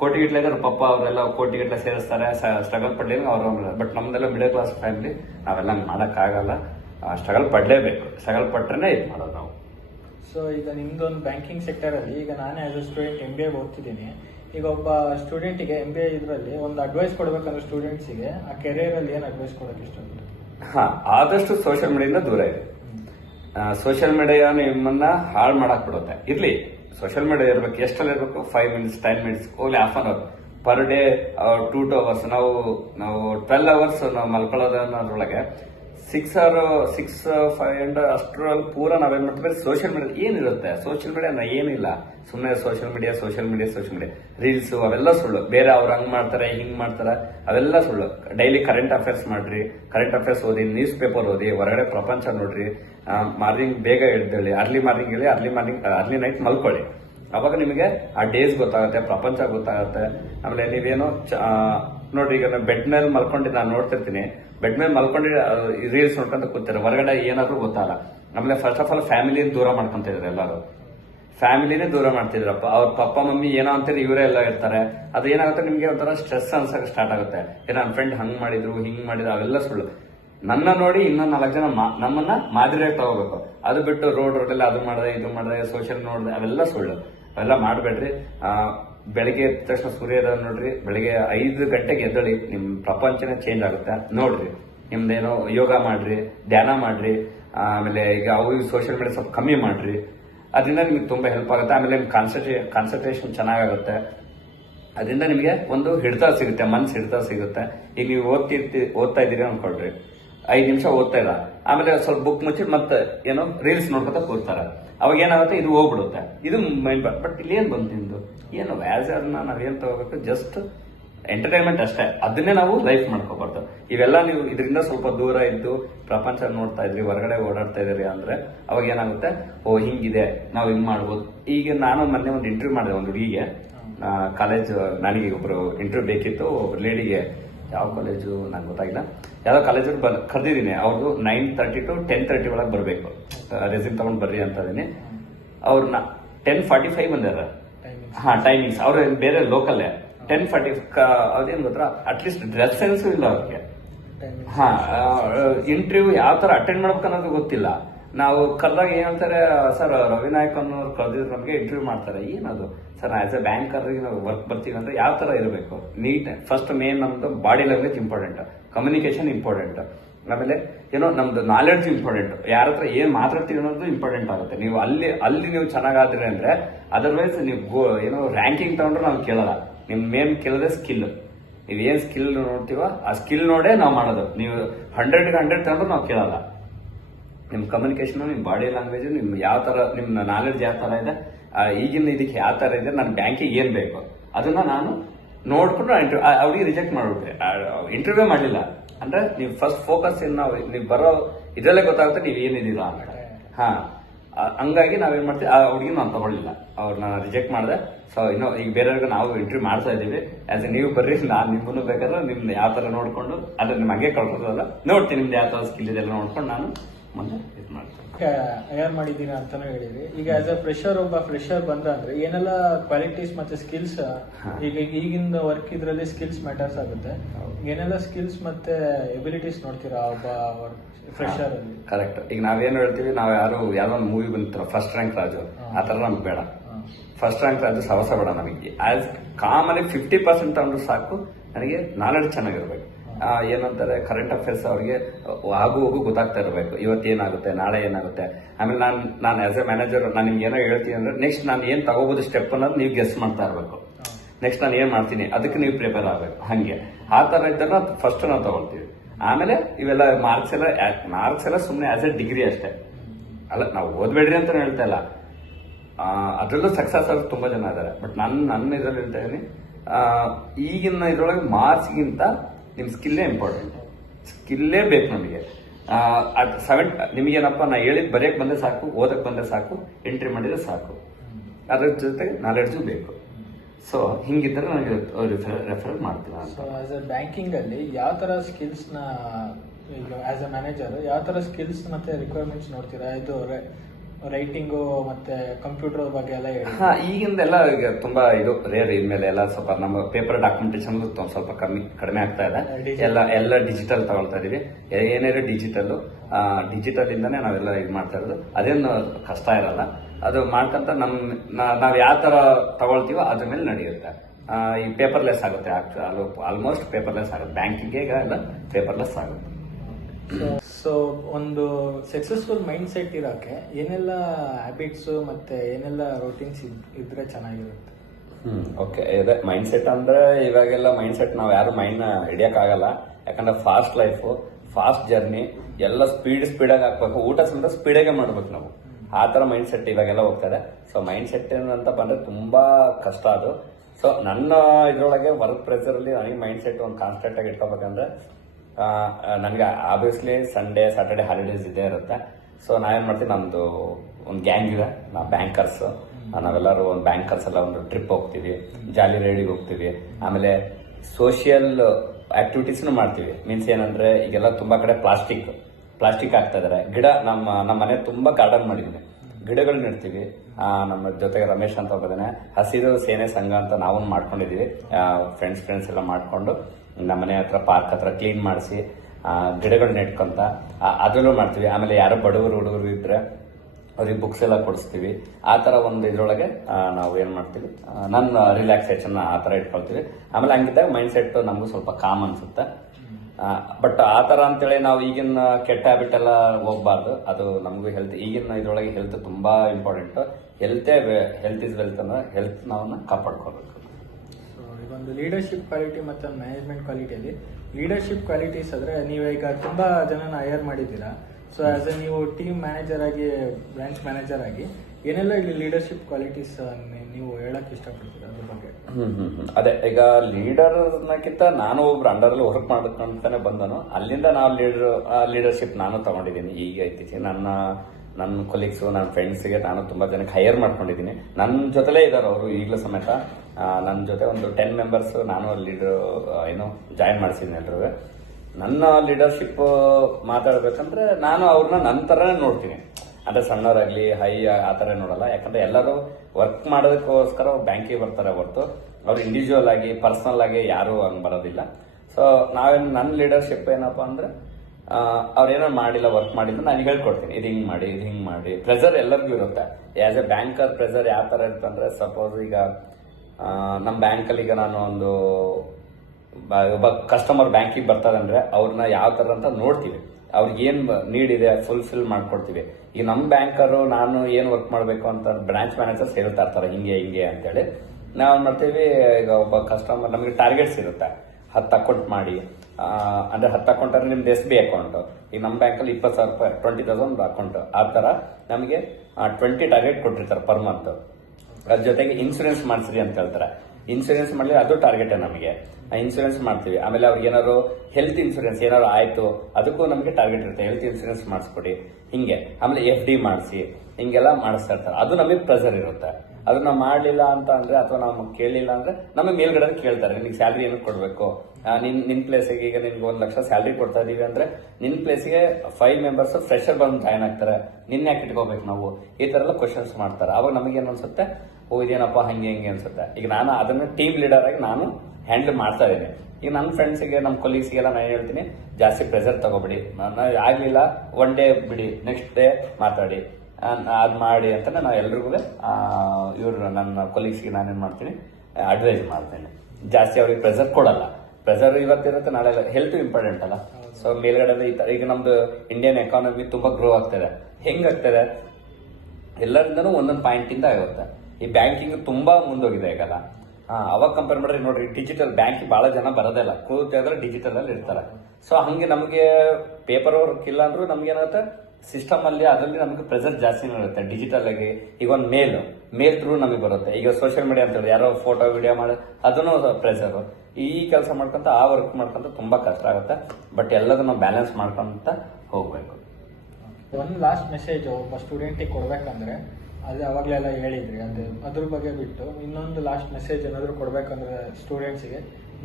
ಕೋಟಿಗಟ್ಟಲೆ ಇದ್ರೆ ಪಾಪ ಅವರೆಲ್ಲ ಕೋಟಿಗಟ್ಟಲೆ ಸೇರಿಸ್ತಾರೆ, ಸ್ಟ್ರಗಲ್ ಪಡ್ಲಿಲ್ಲ ಅವರು. ಬಟ್ ನಮ್ದೆಲ್ಲ ಮಿಡಲ್ ಕ್ಲಾಸ್ ಫ್ಯಾಮಿಲಿ, ನಾವೆಲ್ಲ ಮಾಡಕ್ಕಾಗಲ್ಲ. ಸ್ಟ್ರಗಲ್ ಪಡ್ಲೇಬೇಕು, ಸ್ಟ್ರಗಲ್ ಪಟ್ರೇನೆ ಇದು ಮಾಡೋದು ನಾವು. ಸೊ ಈಗ ನಿಮ್ದೊಂದು ಬ್ಯಾಂಕಿಂಗ್ ಸೆಕ್ಟರ್ ಅಲ್ಲಿ, ಈಗ ನಾನೇ ಆಸ್ ಅ ಸ್ಟೂಡೆಂಟ್ MBA ಓದ್ತಿದ್ದೀನಿ. ಈಗ ಒಬ್ಬ ಸ್ಟೂಡೆಂಟಿಗೆ MBA ಇದರಲ್ಲಿ ಒಂದು ಅಡ್ವೈಸ್ ಕೊಡ್ಬೇಕಂದ್ರೆ ಸ್ಟೂಡೆಂಟ್ಸಿಗೆ ಆ ಕೆರಿಯರ್ ಅಲ್ಲಿ ಏನು ಅಡ್ವೈಸ್ ಕೊಡಕ್ಕೆ ಇಷ್ಟಪಡ್ತೀನಿ? ಆದಷ್ಟು ಸೋಷಿಯಲ್ ಮೀಡಿಯಾದಿಂದ ದೂರ ಇದೆ. ಸೋಷಿಯಲ್ ಮೀಡಿಯಾ ನಿಮ್ಮನ್ನ ಹಾಳು ಮಾಡಕ್ ಬಿಡುತ್ತೆ. ಇರ್ಲಿ, ಸೋಷಿಯಲ್ ಮೀಡಿಯಾ ಇರ್ಬೇಕು, ಎಷ್ಟಲ್ಲಿ ಇರ್ಬೇಕು, 5 minutes 10 minutes, only half an hour per day, 2 hours. ನಾವು 12 hours ನಾವು ಮಲ್ಕೊಳ್ಳೋದನ್ನೊಳಗೆ 6 or 5 ಅಷ್ಟರಲ್ಲಿ ಪೂರ ನಾವೇನ್ ಮಾಡ್ತೀವಿ, ಸೋಷಿಯಲ್ ಮೀಡಿಯಾ ಏನಿರುತ್ತೆ. ಸೋಷಿಯಲ್ ಮೀಡಿಯಾ ಏನಿಲ್ಲ, ಸುಮ್ಮನೆ ಸೋಷಿಯಲ್ ಮೀಡಿಯಾ ರೀಲ್ಸ್, ಅವೆಲ್ಲ ಸುಳ್ಳು. ಬೇರೆ ಅವ್ರು ಹಂಗ್ ಮಾಡ್ತಾರೆ, ಹಿಂಗ್ ಮಾಡ್ತಾರೆ, ಅವೆಲ್ಲ ಸುಳ್ಳು. ಡೈಲಿ ಕರೆಂಟ್ ಅಫೇರ್ಸ್ ಮಾಡ್ರಿ, ಕರೆಂಟ್ ಅಫೇರ್ಸ್ ಓದಿ, ನ್ಯೂಸ್ ಪೇಪರ್ ಓದಿ, ಹೊರಗಡೆ ಪ್ರಪಂಚ ನೋಡ್ರಿ. ಮಾರ್ನಿಂಗ್ ಬೇಗ ಎದ್ದೇಳಿ, ಅರ್ಲಿ ನೈಟ್ ಮಲ್ಕೊಳ್ಳಿ. ಅವಾಗ ನಿಮಗೆ ಆ ಡೇಸ್ ಗೊತ್ತಾಗುತ್ತೆ, ಪ್ರಪಂಚ ಗೊತ್ತಾಗುತ್ತೆ. ಆಮೇಲೆ ನೀವೇನೋ ನೋಡ್ರಿ, ಈಗ ಬೆಡ್ ಮೇಲೆ ಮಲ್ಕೊಂಡು ನಾನು ನೋಡ್ತಿರ್ತೀನಿ, ಬೆಡ್ ಮೇಲೆ ಮಲ್ಕೊಂಡು ರೀಲ್ಸ್ ನೋಡ್ಕೊಂತ ಕೂತಾರೆ, ಹೊರಗಡೆ ಏನಾದ್ರೂ ಗೊತ್ತಾಗಲ್ಲ. ಆಮೇಲೆ ಫಸ್ಟ್ ಆಫ್ ಆಲ್ ಫ್ಯಾಮಿಲಿನ ದೂರ ಮಾಡ್ಕೊಂತ ಇದ್ದಾರೆ ಎಲ್ಲರೂ. ಫ್ಯಾಮಿಲಿನೇ ದೂರ ಮಾಡ್ತಿದ್ರಪ್ಪ. ಅವ್ರ ಪಪ್ಪ ಮಮ್ಮಿ ಏನೋ ಅಂತಾರೆ, ಇವರೇ ಎಲ್ಲ ಇರ್ತಾರೆ. ಅದು ಏನಾಗುತ್ತೆ, ನಿಮ್ಗೆ ಒಂಥರ ಸ್ಟ್ರೆಸ್ ಅನ್ಸಕ್ಕೆ ಸ್ಟಾರ್ಟ್ ಆಗುತ್ತೆ. ನನ್ನ ಫ್ರೆಂಡ್ ಹಂಗ್ ಮಾಡಿದ್ರು, ಹಿಂಗ್ ಮಾಡಿದ್ರು, ಅವೆಲ್ಲ ಸುಳ್ಳು. ನನ್ನ ನೋಡಿ ಇನ್ನೊಂದು 4 ಜನ ನಮ್ಮನ್ನ ಮಾದರಿಯಾಗಿ ತಗೋಬೇಕು. ಅದು ಬಿಟ್ಟು ರೋಡಲ್ಲಿ ಅದು ಮಾಡಿದೆ, ಇದು ಮಾಡಿದೆ, ಸೋಷಿಯಲ್ ನೋಡಿದೆ, ಅವೆಲ್ಲ ಸುಳ್ಳು. ಅವೆಲ್ಲ ಮಾಡಬೇಡ್ರಿ. ಬೆಳಿಗ್ಗೆ ಎದ್ದ ತಕ್ಷಣ ಸೂರ್ಯೋದಯ ನೋಡ್ರಿ, ಬೆಳಿಗ್ಗೆ 5 ಗಂಟೆಗೆ ಎದ್ದಳಿ, ನಿಮ್ ಪ್ರಪಂಚನೇ ಚೇಂಜ್ ಆಗುತ್ತೆ. ನೋಡ್ರಿ, ನಿಮ್ದೇನೋ ಯೋಗ ಮಾಡ್ರಿ, ಧ್ಯಾನ ಮಾಡ್ರಿ, ಆಮೇಲೆ ಈಗ ಅವು ಸೋಷಿಯಲ್ ಮೀಡಿಯಾ ಸ್ವಲ್ಪ ಕಮ್ಮಿ ಮಾಡ್ರಿ. ಅದರಿಂದ ನಿಮ್ಗೆ ತುಂಬಾ ಹೆಲ್ಪ್ ಆಗುತ್ತೆ. ಆಮೇಲೆ ನಿಮ್ ಕಾನ್ಸಂಟ್ರೇಷನ್ ಚೆನ್ನಾಗುತ್ತೆ. ಅದರಿಂದ ನಿಮಗೆ ಒಂದು ಹಿಡಿತ ಸಿಗುತ್ತೆ, ಮನ್ಸು ಹಿಡಿತ ಸಿಗುತ್ತೆ. ಈಗ ನೀವು ಓದ್ತಾ ಇದ್ದೀರಿ ಅನ್ಕೊಳ್ರಿ, 5 ನಿಮಿಷ ಓದ್ತಾ ಇಲ್ಲ, ಆಮೇಲೆ ಸ್ವಲ್ಪ ಬುಕ್ ಮುಚ್ಚಿ ಮತ್ತೆ ಏನೋ ರೀಲ್ಸ್ ನೋಡ್ಕೊತಾ ಕೂರ್ತಾರೆ. ಅವಾಗ ಏನಾಗುತ್ತೆ, ಇದು ಹೋಗ್ಬಿಡುತ್ತೆ. ಇದು ಮೈಂಡ್. ಬಟ್ ಇಲ್ಲಿ ಏನ್ ಬಂತು ನಿಮ್ದು ಏನು ವ್ಯಾಸರ್ನ ನಾವೇನ್ ತಗೋಬೇಕು, ಜಸ್ಟ್ ಎಂಟರ್ಟೈನ್ಮೆಂಟ್ ಅಷ್ಟೇ. ಅದನ್ನೇ ನಾವು ಲೈಫ್ ಮಾಡ್ಕೋಬಾರ್ದು. ಇವೆಲ್ಲ ನೀವು ಇದರಿಂದ ಸ್ವಲ್ಪ ದೂರ ಇದ್ದು ಪ್ರಪಂಚ ನೋಡ್ತಾ ಇದ್ರಿ, ಹೊರಗಡೆ ಓಡಾಡ್ತಾ ಇದ್ರಿ ಅಂದ್ರೆ ಅವಾಗ ಏನಾಗುತ್ತೆ, ಓ ಹಿಂಗಿದೆ, ನಾವು ಹಿಂಗ್ ಮಾಡ್ಬೋದು. ಈಗ ನಾನು ಮೊನ್ನೆ ಒಂದು ಇಂಟರ್ವ್ಯೂ ಮಾಡಿದೆ ಒಂದು ಹುಡುಗಿಗೆ, ಕಾಲೇಜ್, ನನಗೆ ಒಬ್ರು ಇಂಟರ್ವ್ಯೂ ಬೇಕಿತ್ತು. ಒಬ್ರು ಲೇಡಿಗೆ, ಯಾವ ಕಾಲೇಜು ನಂಗೆ ಗೊತ್ತಾಗಿಲ್ಲ, ಯಾವ್ದೋ ಕಾಲೇಜಲ್ಲಿ ಕರೆದಿದ್ದೀನಿ. ಅವ್ರದ್ದು 9:30 to 10:30 ಒಳಗೆ ಬರಬೇಕು, ರೆಸ್ಯೂಮ್ ತಗೊಂಡ್ ಬರ್ರಿ ಅಂತ ಇದೀನಿ. ಅವ್ರನ್ನ 10:45 ಬಂದಾರ. ಟೈಮಿಂಗ್ಸ್ ಅವ್ರ ಬೇರೆ ಲೋಕಲ್ಲೇ. 10:40 ಅದೇನ್ ಗೊತ್ತಾ, ಅಟ್ಲೀಸ್ಟ್ ಡ್ರೆಸ್ ಸೆನ್ಸು ಇಲ್ಲ ಅವ್ರಿಗೆ. ಇಂಟರ್ವ್ಯೂ ಯಾವ ತರ ಅಟೆಂಡ್ ಮಾಡ್ಬೇಕು ಅನ್ನೋದು ಗೊತ್ತಿಲ್ಲ. ನಾವು ಕರೆದಾಗ ಏನ್ ಹೇಳ್ತಾರೆ, ಸರ್ ರವಿನಾಯಕ್ ಅನ್ನೋರು ಕರೆದಿದ್ರು ನಮಗೆ ಇಂಟರ್ವ್ಯೂ ಮಾಡ್ತಾರೆ. ಏನದು ಸರ್, ಆಸ್ ಎ ಬ್ಯಾಂಕರ್ ನಾವು ವರ್ಕ್ ಬರ್ತೀವಿ ಅಂದ್ರೆ ಯಾವ ತರ ಇರಬೇಕು, ನೀಟ್. ಫಸ್ಟ್ ಮೇನ್ ನಮ್ದು body language important, communication important, ಆಮೇಲೆ ಏನೋ ನಮ್ದು ನಾಲೆಡ್ಜ್ ಇಂಪಾರ್ಟೆಂಟ್, ಯಾರ ಹತ್ರ ಏನ್ ಮಾತಾಡ್ತೀವಿ ಅನ್ನೋದು ಇಂಪಾರ್ಟೆಂಟ್ ಆಗುತ್ತೆ. ನೀವು ಅಲ್ಲಿ ನೀವು ಚೆನ್ನಾಗಾದ್ರಿ ಅಂದ್ರೆ, ಅದರ್ವೈಸ್ ನೀವು ಏನೋ ರ್ಯಾಂಕಿಂಗ್ ತಗೊಂಡ್ರೆ ನಾವು ಕೇಳಲ್ಲ. ನಿಮ್ ಮೇನ್ ಕೇಳೋದೇ ಸ್ಕಿಲ್. ನೀವ್ ಏನ್ ಸ್ಕಿಲ್ ನೋಡ್ತೀವೋ ಆ ಸ್ಕಿಲ್ ನೋಡೇ ನಾವು ಮಾಡೋದು. ನೀವು 100ಗೆ 100 ತಗೊಂಡ್ರು ನಾವು ಕೇಳಲ್ಲ. ನಿಮ್ ಕಮ್ಯುನಿಕೇಶನ್, ನಿಮ್ ಬಾಡಿ ಲ್ಯಾಂಗ್ವೇಜ್, ನಿಮ್ ಯಾವ ತರ, ನಿಮ್ ನಾಲೆಡ್ಜ್ ಯಾವ ತರ ಇದೆ, ಈಗಿನ ಇದಕ್ಕೆ ಯಾವ ತರ ಇದೆ, ನನ್ನ ಬ್ಯಾಂಕಿಗೆ ಏನ್ ಬೇಕು ಅದನ್ನ ನಾನು ನೋಡ್ಕೊಂಡು ಅವ್ರಿಗೆ ರಿಜೆಕ್ಟ್ ಮಾಡ್ಬಿಟ್ರೆ, ಇಂಟರ್ವ್ಯೂ ಮಾಡಲಿಲ್ಲ ಅಂದ್ರೆ ನೀವು ಫಸ್ಟ್ ಫೋಕಸ್ ನೀವು ಬರೋ ಇದ್ರಲ್ಲೇ ಗೊತ್ತಾಗುತ್ತೆ ನೀವು ಏನಿದ್ದೀರಾ ಅಂತ. ಹಂಗಾಗಿ ನಾವೇನ್ ಮಾಡ್ತೀವಿ, ಆ ಹುಡುಗಿ ನಾವು ತಗೊಳ್ಳಿಲ್ಲ, ಅವ್ರನ್ನ ರಿಜೆಕ್ಟ್ ಮಾಡಿದೆ. ಸೊ ಇನ್ನು ಈಗ ಬೇರೆಯವ್ರಿಗೆ ನಾವು ಇಂಟರ್ವ್ಯೂ ಮಾಡ್ತಾ ಇದೀವಿ. ಆಸ್ ಎ ನೀವು ಬರ್ರಿ, ನಾನು ನಿಮ್ಮನ್ನು ಬೇಕಾದ್ರೆ ನಿಮ್ದು ಯಾವ ತರ ನೋಡ್ಕೊಂಡು, ಅದ್ರ ನಿಮ್ಗೆ ಹಂಗೆ ಕಳ್ಕೊಳಲ್ಲ, ನೋಡ್ತೀನಿ ನಿಮ್ದು ಯಾವ ತರ ಸ್ಕಿಲ್ ಇದೆಲ್ಲ ನೋಡ್ಕೊಂಡು ನಾನು ಮುಂದೆ ಇದು ಮಾಡ್ತೀನಿ. ಹೈಯರ್ ಮಾಡಿದ್ದೀರಾ ಅಂತಾನು ಹೇಳಿದ್ರಿ. ಈಗ ಆಸ್ ಎ ಫ್ರೆಶರ್, ಒಬ್ಬ ಫ್ರೆಶರ್ ಬಂದ ಅಂದ್ರೆ ಏನೆಲ್ಲ ಕ್ವಾಲಿಟೀಸ್ ಮತ್ತೆ ಸ್ಕಿಲ್ಸ್, ಈಗ ಈಗಿನ ವರ್ಕ್ ಇದ್ರಲ್ಲಿ ಸ್ಕಿಲ್ಸ್ ಮ್ಯಾಟರ್ಸ್ ಆಗುತ್ತೆ. ಏನೆಲ್ಲ ಸ್ಕಿಲ್ಸ್ ಮತ್ತೆ ಎಬಿಲಿಟೀಸ್ ನೋಡ್ತೀರಾ ಒಬ್ಬ ಫ್ರೆಶರ್ ಅಲ್ಲಿ? ಕರೆಕ್ಟ್. ಈಗ ನಾವೇನು ಹೇಳ್ತೀವಿ, ನಾವು ಯಾವ್ದೋ ಒಂದು ಮೂವಿ ಬಂದಿರ್ತಾರ, ಫಸ್ಟ್ ರ್ಯಾಂಕ್ ರಾಜು, ಆ ತರ ನಮ್ಗೆ ಬೇಡ. ಫಸ್ಟ್ ರ್ಯಾಂಕ್ ರಾಜು ಸವಸ ಬೇಡ ನಮಗೆ. ಆಸ್ ಕಾಮನ್ 50% ತಗೊಂಡ್ರು ಸಾಕು. ನನಗೆ ನಾಲೆಡ್ಜ್ ಚೆನ್ನಾಗಿರ್ಬೇಕು. ಏನಂತಾರೆ, ಕರೆಂಟ್ ಅಫೇರ್ಸ್ ಅವ್ರಿಗೆ ಆಗು ಹೋಗು ಗೊತ್ತಾಗ್ತಾ ಇರಬೇಕು. ಇವತ್ತೇನಾಗುತ್ತೆ, ನಾಳೆ ಏನಾಗುತ್ತೆ. ಆಮೇಲೆ ನಾನು ಆಸ್ ಎ ಮ್ಯಾನೇಜರ್ ನಾನು ನಿಮ್ಗೆ ಏನೋ ಹೇಳ್ತೀನಿ ಅಂದ್ರೆ, ನೆಕ್ಸ್ಟ್ ನಾನು ಏನ್ ತಗೋಬಹುದು ಸ್ಟೆಪ್ ಅನ್ನೋದು ನೀವು ಗೆಸ್ ಮಾಡ್ತಾ ಇರಬೇಕು. ನೆಕ್ಸ್ಟ್ ನಾನು ಏನ್ ಮಾಡ್ತೀನಿ ಅದಕ್ಕೆ ನೀವು ಪ್ರಿಪೇರ್ ಆಗಬೇಕು. ಹಂಗೆ ಆ ತರ ಇದ್ದನ್ನ ಫಸ್ಟ್ ನಾವು ತಗೊಳ್ತೀವಿ. ಆಮೇಲೆ ಇವೆಲ್ಲ ಮಾರ್ಕ್ಸ್ ಎಲ್ಲ ಸುಮ್ಮನೆ ಆಸ್ ಎ ಡಿಗ್ರಿ ಅಷ್ಟೇ ಅಲ್ಲ. ನಾವು ಓದ್ಬೇಡ್ರಿ ಅಂತ ಹೇಳ್ತಾ ಇಲ್ಲ, ಅದ್ರಲ್ಲೂ ಸಕ್ಸಸ್ ಆಗೋದು ತುಂಬಾ ಜನ ಇದ್ದಾರೆ. ಬಟ್ ನನ್ನ ಇದ್ರಲ್ಲಿ ಹೇಳ್ತಾ ಇದೀನಿ, ಈಗಿನ ಇದ್ರೊಳಗೆ ಮಾರ್ಕ್ಸ್ಗಿಂತ ನಿಮ್ ಸ್ಕಿಲ್ಲೇ ಇಂಪಾರ್ಟೆಂಟ್. ಸ್ಕಿಲ್ಲೇ ಬೇಕು ನಮಗೆ. ನಿಮಗೇನಪ್ಪ, ನಾ ಹೇಳಿದ್ ಬರೆಯಕ್ ಬಂದ್ರೆ ಸಾಕು, ಓದಕ್ ಬಂದ್ರೆ ಸಾಕು, ಎಂಟ್ರಿ ಮಾಡಿದ್ರೆ ಸಾಕು. ಅದ್ರ ಜೊತೆಗೆ ನಾಲೆಡ್ಜು ಬೇಕು. ಸೊ ಹಿಂಗಿದ್ರೆ ನನಗೆ ರೆಫರ್ ಮಾಡ್ತೀನಿ. ಆಸ್ ಎ ಬ್ಯಾಂಕಿಂಗ್ ಅಲ್ಲಿ ಯಾವ ತರ ಸ್ಕಿಲ್ಸ್ ನ, ಈಗ ಆಸ್ ಎ ಮ್ಯಾನೇಜರ್ ಯಾವ ತರ ಸ್ಕಿಲ್ಸ್ ಮತ್ತೆ ರಿಕ್ವೈರ್ಮೆಂಟ್ಸ್ ನೋಡ್ತೀರಾ? ಇದು ರೈಟಿಂಗು ಮತ್ತೆ ಕಂಪ್ಯೂಟರ್ ಬಗ್ಗೆ ಎಲ್ಲ ಹೇಳಿ. ಈಗಿಂದೆಲ್ಲ ಈಗ ತುಂಬಾ ಇದು ರೇರ್. ಇನ್ಮೇಲೆ ಎಲ್ಲ ಸ್ವಲ್ಪ ನಮ್ಮ ಪೇಪರ್ ಡಾಕ್ಯುಮೆಂಟೇಶನ್ ಸ್ವಲ್ಪ ಕಡಿಮೆ ಆಗ್ತಾ ಇದೆ. ಎಲ್ಲ ಡಿಜಿಟಲ್ ತಗೊಳ್ತಾ ಇದೀವಿ. ಏನೇನು ಡಿಜಿಟಲ್ ಇಂದಾನೆ ನಾವೆಲ್ಲ ಇದು ಮಾಡ್ತಾ ಇರೋದು. ಅದೇನು ಕಷ್ಟ ಇರಲ್ಲ. ಅದು ಮಾಡ್ಕಂತ ನಾವ್ ಯಾವ ತರ ತಗೊಳ್ತೀವೋ ಅದ್ರ ಮೇಲೆ ನಡೆಯುತ್ತೆ. ಈ ಪೇಪರ್ಲೆಸ್ ಆಗುತ್ತೆ. ಆಲ್ಮೋಸ್ಟ್ ಪೇಪರ್ಲೆಸ್ ಆಗುತ್ತೆ. ಬ್ಯಾಂಕಿಂಗ್ ಎಲ್ಲ ಪೇಪರ್ಲೆಸ್ ಆಗುತ್ತೆ. ಸೊ ಒಂದು ಸಕ್ಸಸ್ಫುಲ್ ಮೈಂಡ್ ಸೆಟ್ ಇರೋಕೆ ಏನೆಲ್ಲ ಹ್ಯಾಬಿಟ್ಸ್ ಮತ್ತೆ ಏನೆಲ್ಲ ರೂಟೀನ್ಸ್ ಇದ್ರೆ ಚೆನ್ನಾಗಿರುತ್ತೆ? ಓಕೆ. ಇದೆ ಮೈಂಡ್ ಸೆಟ್ ಅಂದ್ರೆ, ಇವಾಗೆಲ್ಲ ಮೈಂಡ್ ಸೆಟ್ ನಾವು ಯಾರು ಮೈಂಡ್ ಹಿಡಿಯಕ್ ಆಗಲ್ಲ. ಯಾಕಂದ್ರೆ ಫಾಸ್ಟ್ ಲೈಫ್, ಫಾಸ್ಟ್ ಜರ್ನಿ, ಎಲ್ಲ ಸ್ಪೀಡಾಗಿ ಹಾಕ್ಬೇಕು. ಊಟ ಸಮೇತ ಸ್ಪೀಡಾಗೆ ಮಾಡ್ಬೇಕು ನಾವು. ಆ ತರ ಮೈಂಡ್ ಸೆಟ್ ಇವಾಗೆಲ್ಲ ಹೋಗ್ತಾರೆ. ಸೊ ಮೈಂಡ್ ಸೆಟ್ ಅಂತ ಬಂದ್ರೆ ತುಂಬಾ ಕಷ್ಟ ಅದು. ಸೊ ನನ್ನ ಇದ್ರೊಳಗೆ ವರ್ಕ್ ಪ್ರೆಷರ್ ಅಲ್ಲಿ ನನಗೆ ಮೈಂಡ್ ಸೆಟ್ ಒಂದು ಕಾನ್ಸ್ಟೆಂಟ್ ಆಗಿ ಇಟ್ಕೋಬೇಕಂದ್ರೆ, ನನಗೆ ಆಬ್ವಿಯಸ್ಲಿ ಸಂಡೇ ಸ್ಯಾಟರ್ಡೆ ಹಾಲಿಡೇಸ್ ಇದ್ದೇ ಇರುತ್ತೆ. ಸೊ ನಾವೇನ್ ಮಾಡ್ತೀವಿ, ನಮ್ದು ಒಂದು ಗ್ಯಾಂಗ್ ಇದೆ, ನಾವು ಬ್ಯಾಂಕರ್ಸ್. ನಾವೆಲ್ಲರೂ ಒಂದು ಬ್ಯಾಂಕರ್ಸ್ ಎಲ್ಲ ಒಂದು ಟ್ರಿಪ್ ಹೋಗ್ತೀವಿ, ಜಾಲಿ ರೈಡಿಗೆ ಹೋಗ್ತೀವಿ. ಆಮೇಲೆ ಸೋಷಿಯಲ್ ಆಕ್ಟಿವಿಟೀಸ್ನು ಮಾಡ್ತೀವಿ. ಮೀನ್ಸ್ ಏನಂದ್ರೆ, ಈಗೆಲ್ಲ ತುಂಬಾ ಕಡೆ ಪ್ಲಾಸ್ಟಿಕ್ ಆಗ್ತಾ ಇದಾರೆ. ಗಿಡ ನಮ್ಮ ಮನೆ ತುಂಬಾ ಗಾರ್ಡನ್ ಮಾಡಿದೀನಿ, ಗಿಡಗಳು ನೆಡ್ತೀವಿ. ನಮ್ಮ ಜೊತೆಗೆ ರಮೇಶ್ ಅಂತ ಹೋಗೋದೇನೆ ಹಸಿರು ಸೇನೆ ಸಂಘ ಅಂತ ನಾವು ಮಾಡ್ಕೊಂಡಿದೀವಿ. ಫ್ರೆಂಡ್ಸ್ ಎಲ್ಲ ಮಾಡ್ಕೊಂಡು ನಮ್ಮ ಮನೆ ಹತ್ರ ಪಾರ್ಕ್ ಹತ್ರ ಕ್ಲೀನ್ ಮಾಡಿಸಿ ಗಿಡಗಳು ನೆಟ್ಕೊಂತ ಅದನ್ನು ಮಾಡ್ತೀವಿ. ಆಮೇಲೆ ಯಾರೋ ಬಡವರು ಹುಡುಗರು ಇದ್ರೆ ಅವ್ರಿಗೆ ಬುಕ್ಸ್ ಎಲ್ಲ ಕೊಡಿಸ್ತೀವಿ. ಆ ಥರ ಒಂದು ಇದ್ರೊಳಗೆ ನಾವು ಏನು ಮಾಡ್ತೀವಿ, ನನ್ನ ರಿಲ್ಯಾಕ್ಸೇಷನ್ ಆ ಥರ ಇಟ್ಕೊಳ್ತೀವಿ. ಆಮೇಲೆ ಹಂಗಿದ್ದಾಗ ಮೈಂಡ್ ಸೆಟ್ ನಮಗೂ ಸ್ವಲ್ಪ ಕಾಮ್ ಅನ್ಸುತ್ತೆ. ಬಟ್ ಆ ಥರ ಅಂತೇಳಿ ನಾವು ಈಗಿನ ಕೆಟ್ಟ ಹ್ಯಾಬಿಟ್ ಎಲ್ಲ ಹೋಗ್ಬಾರ್ದು. ಅದು ನಮಗೂ ಹೆಲ್ತ್, ಈಗಿನ ಇದ್ರೊಳಗೆ ಹೆಲ್ತ್ ತುಂಬಾ ಇಂಪಾರ್ಟೆಂಟ್. ಹೆಲ್ತ್ ಇಸ್ ವೆಲ್ತ್ ಅನ್ನೋ ಹೆಲ್ತ್ ನಾವು ಕಾಪಾಡ್ಕೋಬೇಕು. ಸೊ ಇದೊಂದು ಲೀಡರ್ಶಿಪ್ ಕ್ವಾಲಿಟಿ ಮತ್ತು ಮ್ಯಾನೇಜ್ಮೆಂಟ್ ಕ್ವಾಲಿಟಿಯಲ್ಲಿ ಲೀಡರ್ಶಿಪ್ ಕ್ವಾಲಿಟೀಸ್ ಅಂದರೆ ನೀವು ಈಗ ತುಂಬ ಜನನ ಹೈಯರ್ ಮಾಡಿದ್ದೀರಾ. ಸೊ ಆಸ್ ಎ ನೀವು ಟೀಮ್ ಮ್ಯಾನೇಜರ್ ಆಗಿ, ಬ್ರಾಂಚ್ ಮ್ಯಾನೇಜರ್ ಆಗಿ ಏನೆಲ್ಲ ಇಲ್ಲಿ ಲೀಡರ್ಶಿಪ್ ಕ್ವಾಲಿಟೀಸ್ ನೀವು ಹೇಳಕ್ ಇಷ್ಟಪಡ್ತೀರಾ ಅದ್ರ ಬಗ್ಗೆ? ಅದೇ, ಈಗ ಲೀಡರ್ನಕ್ಕಿಂತ ನಾನು ಒಬ್ರು ಅಂಡರಲ್ಲಿ ವರ್ಕ್ ಮಾಡ್ಕೊಂತಾನೆ ಬಂದನು. ಅಲ್ಲಿಂದ ನಾವು ಲೀಡರ್ಶಿಪ್ ನಾನು ತಗೊಂಡಿದ್ದೀನಿ. ಈಗ ಇತ್ತೀಚೆಗೆ ನನ್ನ ಕೊಲೀಗ್ಸು, ನನ್ನ ಫ್ರೆಂಡ್ಸ್ಗೆ ನಾನು ತುಂಬಾ ಜನಕ್ಕೆ ಹೈಯರ್ ಮಾಡ್ಕೊಂಡಿದ್ದೀನಿ. ನನ್ನ ಜೊತೆಲೇ ಇದ್ದಾರೆ ಅವರು ಈಗಲೂ ಸಮೇತ. ನನ್ನ ಜೊತೆ ಒಂದು 10 ಮೆಂಬರ್ಸ್ ನಾನು ಲೀಡರ್ ಜಾಯಿನ್ ಮಾಡಿಸಿದ್ದೀನಿ ಎಲ್ರೂ. ನನ್ನ ಲೀಡರ್ಶಿಪ್ ಮಾತಾಡ್ಬೇಕಂದ್ರೆ ನಾನು ಅವ್ರನ್ನ ನನ್ನ ಥರನೇ ನೋಡ್ತೀನಿ. ಅಂದ್ರೆ ಸಣ್ಣವರಾಗ್ಲಿ ಹೈ ಆ ಥರ ನೋಡಲ್ಲ. ಯಾಕಂದ್ರೆ ಎಲ್ಲರೂ ವರ್ಕ್ ಮಾಡೋದಕ್ಕೋಸ್ಕರ ಬ್ಯಾಂಕಿಗೆ ಬರ್ತಾರೆ ಹೊರತು ಅವ್ರು ಇಂಡಿವಿಜುವಲ್ ಆಗಿ ಪರ್ಸನಲ್ ಆಗಿ ಯಾರು ಹಂಗೆ ಬರೋದಿಲ್ಲ. ಸೊ ನನ್ನ ಲೀಡರ್ಶಿಪ್ ಏನಪ್ಪಾ ಅಂದ್ರೆ ಅವ್ರೇನೋ ಮಾಡಿಲ್ಲ, ವರ್ಕ್ ಮಾಡಿಲ್ಲ, ನಾನು ಹೇಳ್ಕೊಡ್ತೀನಿ, ಇದು ಹಿಂಗ್ ಮಾಡಿ, ಇದು ಹಿಂಗ್ ಮಾಡಿ. ಪ್ರೆಸರ್ ಎಲ್ಲರಿಗೂ ಇರುತ್ತೆ. ಆಸ್ ಎ ಬ್ಯಾಂಕರ್ ಪ್ರೆಸರ್ ಯಾವ ತರ ಇರುತ್ತೆ ಅಂದ್ರೆ, ಸಪೋಸ್ ಈಗ ನಮ್ಮ ಬ್ಯಾಂಕಲ್ಲಿ ಈಗ ನಾನು ಒಬ್ಬ ಕಸ್ಟಮರ್ ಬ್ಯಾಂಕಿಗೆ ಬರ್ತದಂದ್ರೆ ಅವ್ರನ್ನ ಯಾವ ತರ ಅಂತ ನೋಡ್ತೀವಿ. ಅವ್ರಿಗೆ ಏನ್ ನೀಡ್ ಇದೆ ಫುಲ್ಫಿಲ್ ಮಾಡ್ಕೊಡ್ತೀವಿ. ಈಗ ನಮ್ಮ ಬ್ಯಾಂಕರು ನಾನು ಏನ್ ವರ್ಕ್ ಮಾಡ್ಬೇಕು ಅಂತ ಬ್ರಾಂಚ್ ಮ್ಯಾನೇಜರ್ಸ್ ಹೇಳ್ತಾ ಇರ್ತಾರೆ, ಹಿಂಗೆ ಅಂತೇಳಿ ನಾವ್ ಮಾಡ್ತೀವಿ. ಈಗ ಒಬ್ಬ ಕಸ್ಟಮರ್ ನಮಗೆ ಟಾರ್ಗೆಟ್ಸ್ ಇರುತ್ತೆ, 10 ಅಕೌಂಟ್ ಮಾಡಿ, ಅಂದ್ರೆ 10 ಅಕೌಂಟ್ ಅಂದ್ರೆ ನಿಮ್ದು SBI ಅಕೌಂಟ್. ಈಗ ನಮ್ಮ ಬ್ಯಾಂಕಲ್ಲಿ 20,000 ರೂಪಾಯಿ, 20,000 ಅಕೌಂಟ್. ಆ ತರ ನಮಗೆ 20 ಟಾರ್ಗೆಟ್ ಕೊಟ್ಟಿರ್ತಾರೆ ಪರ್ ಮಂತ್. ಅದ್ರ ಜೊತೆಗೆ ಇನ್ಸೂರೆನ್ಸ್ ಮಾಡಿಸ್ರಿ ಅಂತ ಹೇಳ್ತಾರೆ. ಇನ್ಸೂರೆನ್ಸ್ ಮಾಡಲಿ ಅದು ಟಾರ್ಗೆಟ್ ನಮಗೆ. ಇನ್ಸೂರೆನ್ಸ್ ಮಾಡ್ತೀವಿ. ಆಮೇಲೆ ಅವ್ರಿಗೆ ಏನಾದ್ರು ಹೆಲ್ತ್ ಇನ್ಸೂರೆನ್ಸ್ ಏನಾದ್ರು ಆಯ್ತು ಅದಕ್ಕೂ ನಮಗೆ ಟಾರ್ಗೆಟ್ ಇರುತ್ತೆ, ಹೆಲ್ತ್ ಇನ್ಸೂರೆನ್ಸ್ ಮಾಡಿಸ್ಕೊಡಿ ಹಿಂಗೆ. ಆಮೇಲೆ FD ಮಾಡಿಸಿ, ಹಿಂಗೆಲ್ಲ ಮಾಡಿಸ್ತಾ ಇರ್ತಾರೆ. ಅದು ನಮಗೆ ಪ್ರೆಸರ್ ಇರುತ್ತೆ. ಅದನ್ನ ಮಾಡಲಿಲ್ಲ ಅಂತ ಅಂದ್ರೆ ಅಥವಾ ನಾವು ಕೇಳಲಿಲ್ಲ ಅಂದ್ರೆ ನಮಗೆ ಮೇಲ್ಗಡೆ ಕೇಳ್ತಾರೆ, ನಿನ್ಗೆ ಸ್ಯಾಲ್ರಿ ಏನಕ್ಕೆ ಕೊಡ್ಬೇಕು, ನಿನ್ ಪ್ಲೇಸಿಗೆ ಈಗ ನಿನ್ಗೆ 1 ಲಕ್ಷ ಸ್ಯಾಲ್ರಿ ಕೊಡ್ತಾ ಇದೀವಿ ಅಂದ್ರೆ ನಿನ್ ಪ್ಲೇಸಿಗೆ 5 ಮೆಂಬರ್ಸ್ ಫ್ರೆಶರ್ ಬಂದು ಜಾಯ್ನ್ ಆಗ್ತಾರೆ, ನಿನ್ನ ಯಾಕೆ ಇಟ್ಕೋಬೇಕು ನಾವು, ಈ ತರ ಎಲ್ಲ ಕ್ವಶನ್ಸ್ ಮಾಡ್ತಾರೆ. ಅವಾಗ ನಮಗೆ ಏನ್ ಅನ್ಸುತ್ತೆ, ಇದೇನಪ್ಪ ಹಂಗೆ ಅನ್ಸುತ್ತೆ. ಈಗ ನಾನು ಅದನ್ನ ಟೀಮ್ ಲೀಡರ್ ಆಗಿ ನಾನು ಹ್ಯಾಂಡಲ್ ಮಾಡ್ತಾ ಇದ್ದೀನಿ. ಈಗ ನನ್ನ ಫ್ರೆಂಡ್ಸ್ಗೆ, ನಮ್ಮ ಕೊಲೀಗ್ಸ್ಗೆಲ್ಲ ನಾನು ಹೇಳ್ತೀನಿ, ಜಾಸ್ತಿ ಪ್ರೆಸರ್ ತಗೋಬಿಡಿ, ಆಗ್ಲಿಲ್ಲ 1 ಡೇ ಬಿಡಿ, ನೆಕ್ಸ್ಟ್ ಡೇ ಮಾತಾಡಿ, ಅದ್ ಮಾಡಿ ಅಂತ ನಾವು ಎಲ್ರಿಗೂ ನನ್ನ ಕೊಲೀಗ್ಸ್ಗೆ ನಾನೇನ್ ಮಾಡ್ತೀನಿ, ಅಡ್ವೈಸ್ ಮಾಡ್ತೇನೆ. ಜಾಸ್ತಿ ಅವ್ರಿಗೆ ಪ್ರೆಸರ್ ಕೊಡಲ್ಲ. ಪ್ರೆಸರ್ ಇವತ್ತಿರುತ್ತೆ, ನಾಳೆ ಹೆಲ್ತ್ ಇಂಪಾರ್ಟೆಂಟ್ ಅಲ್ಲ. ಸೊ ಮೇಲ್ಗಡೆ ಈಗ ನಮ್ದು ಇಂಡಿಯನ್ ಎಕಾನಮಿ ತುಂಬಾ ಗ್ರೋ ಆಗ್ತದೆ. ಹೆಂಗಾಗ್ತದೆ, ಎಲ್ಲರಿಂದನೂ ಒಂದೊಂದು ಪಾಯಿಂಟ್ ಇಂದ ಆಗುತ್ತೆ. ಈ ಬ್ಯಾಂಕಿಂಗ್ ತುಂಬಾ ಮುಂದೋಗಿದೆ ಈಗಲ್ಲ. ಅವಾಗ ಕಂಪೇರ್ ಮಾಡ್ರಿ, ನೋಡ್ರಿ ಡಿಜಿಟಲ್ ಬ್ಯಾಂಕಿಂಗ್ ಬಹಳ ಜನ ಬರೋದಿಲ್ಲ, ಕೂತಾದ್ರೆ ಡಿಜಿಟಲ್ ಅಲ್ಲಿ ಇರ್ತಾರೆ. ಸೊ ಹಂಗೆ ನಮಗೆ ಪೇಪರ್ ವರ್ಕ್ ಇಲ್ಲ ಅಂದ್ರೂ ನಮ್ಗೆ ಏನಾಗುತ್ತೆ, ಸಿಸ್ಟಮ್ ಅಲ್ಲಿ ಅದರಲ್ಲಿ ನಮಗೆ ಪ್ರೆಸರ್ ಜಾಸ್ತಿನೇ ಇರುತ್ತೆ. ಡಿಜಿಟಲ್ ಆಗಿ ಈಗ ಒಂದು ಮೇಲ್ ಥ್ರೂ ನಮಗೆ ಬರುತ್ತೆ. ಈಗ ಸೋಷಿಯಲ್ ಮೀಡಿಯಾ ಅಂತ ಯಾರೋ ಫೋಟೋ ವಿಡಿಯೋ ಮಾಡಿ ಅದನ್ನು ಪ್ರೆಸರ್. ಈ ಕೆಲಸ ಮಾಡ್ಕೊಂತ ಆ ವರ್ಕ್ ಮಾಡ್ಕೊಂತ ತುಂಬಾ ಕಷ್ಟ ಆಗುತ್ತೆ. ಬಟ್ ಎಲ್ಲದನ್ನ ಬ್ಯಾಲೆನ್ಸ್ ಮಾಡ್ಕೊಂತ ಹೋಗ್ಬೇಕು. ಒಂದು ಲಾಸ್ಟ್ ಮೆಸೇಜ್ ಒಬ್ಬ ಸ್ಟೂಡೆಂಟಿಗೆ ಕೊಡ್ಬೇಕಂದ್ರೆ, ಅದೇ ಅವಾಗಲೆಲ್ಲ ಹೇಳಿದ್ರಿ, ಅದ್ರ ಬಗ್ಗೆ ಬಿಟ್ಟು ಇನ್ನೊಂದು ಲಾಸ್ಟ್ ಮೆಸೇಜ್ ಏನಾದ್ರು ಕೊಡ್ಬೇಕಂದ್ರೆ ಸ್ಟೂಡೆಂಟ್ಸ್ಗೆ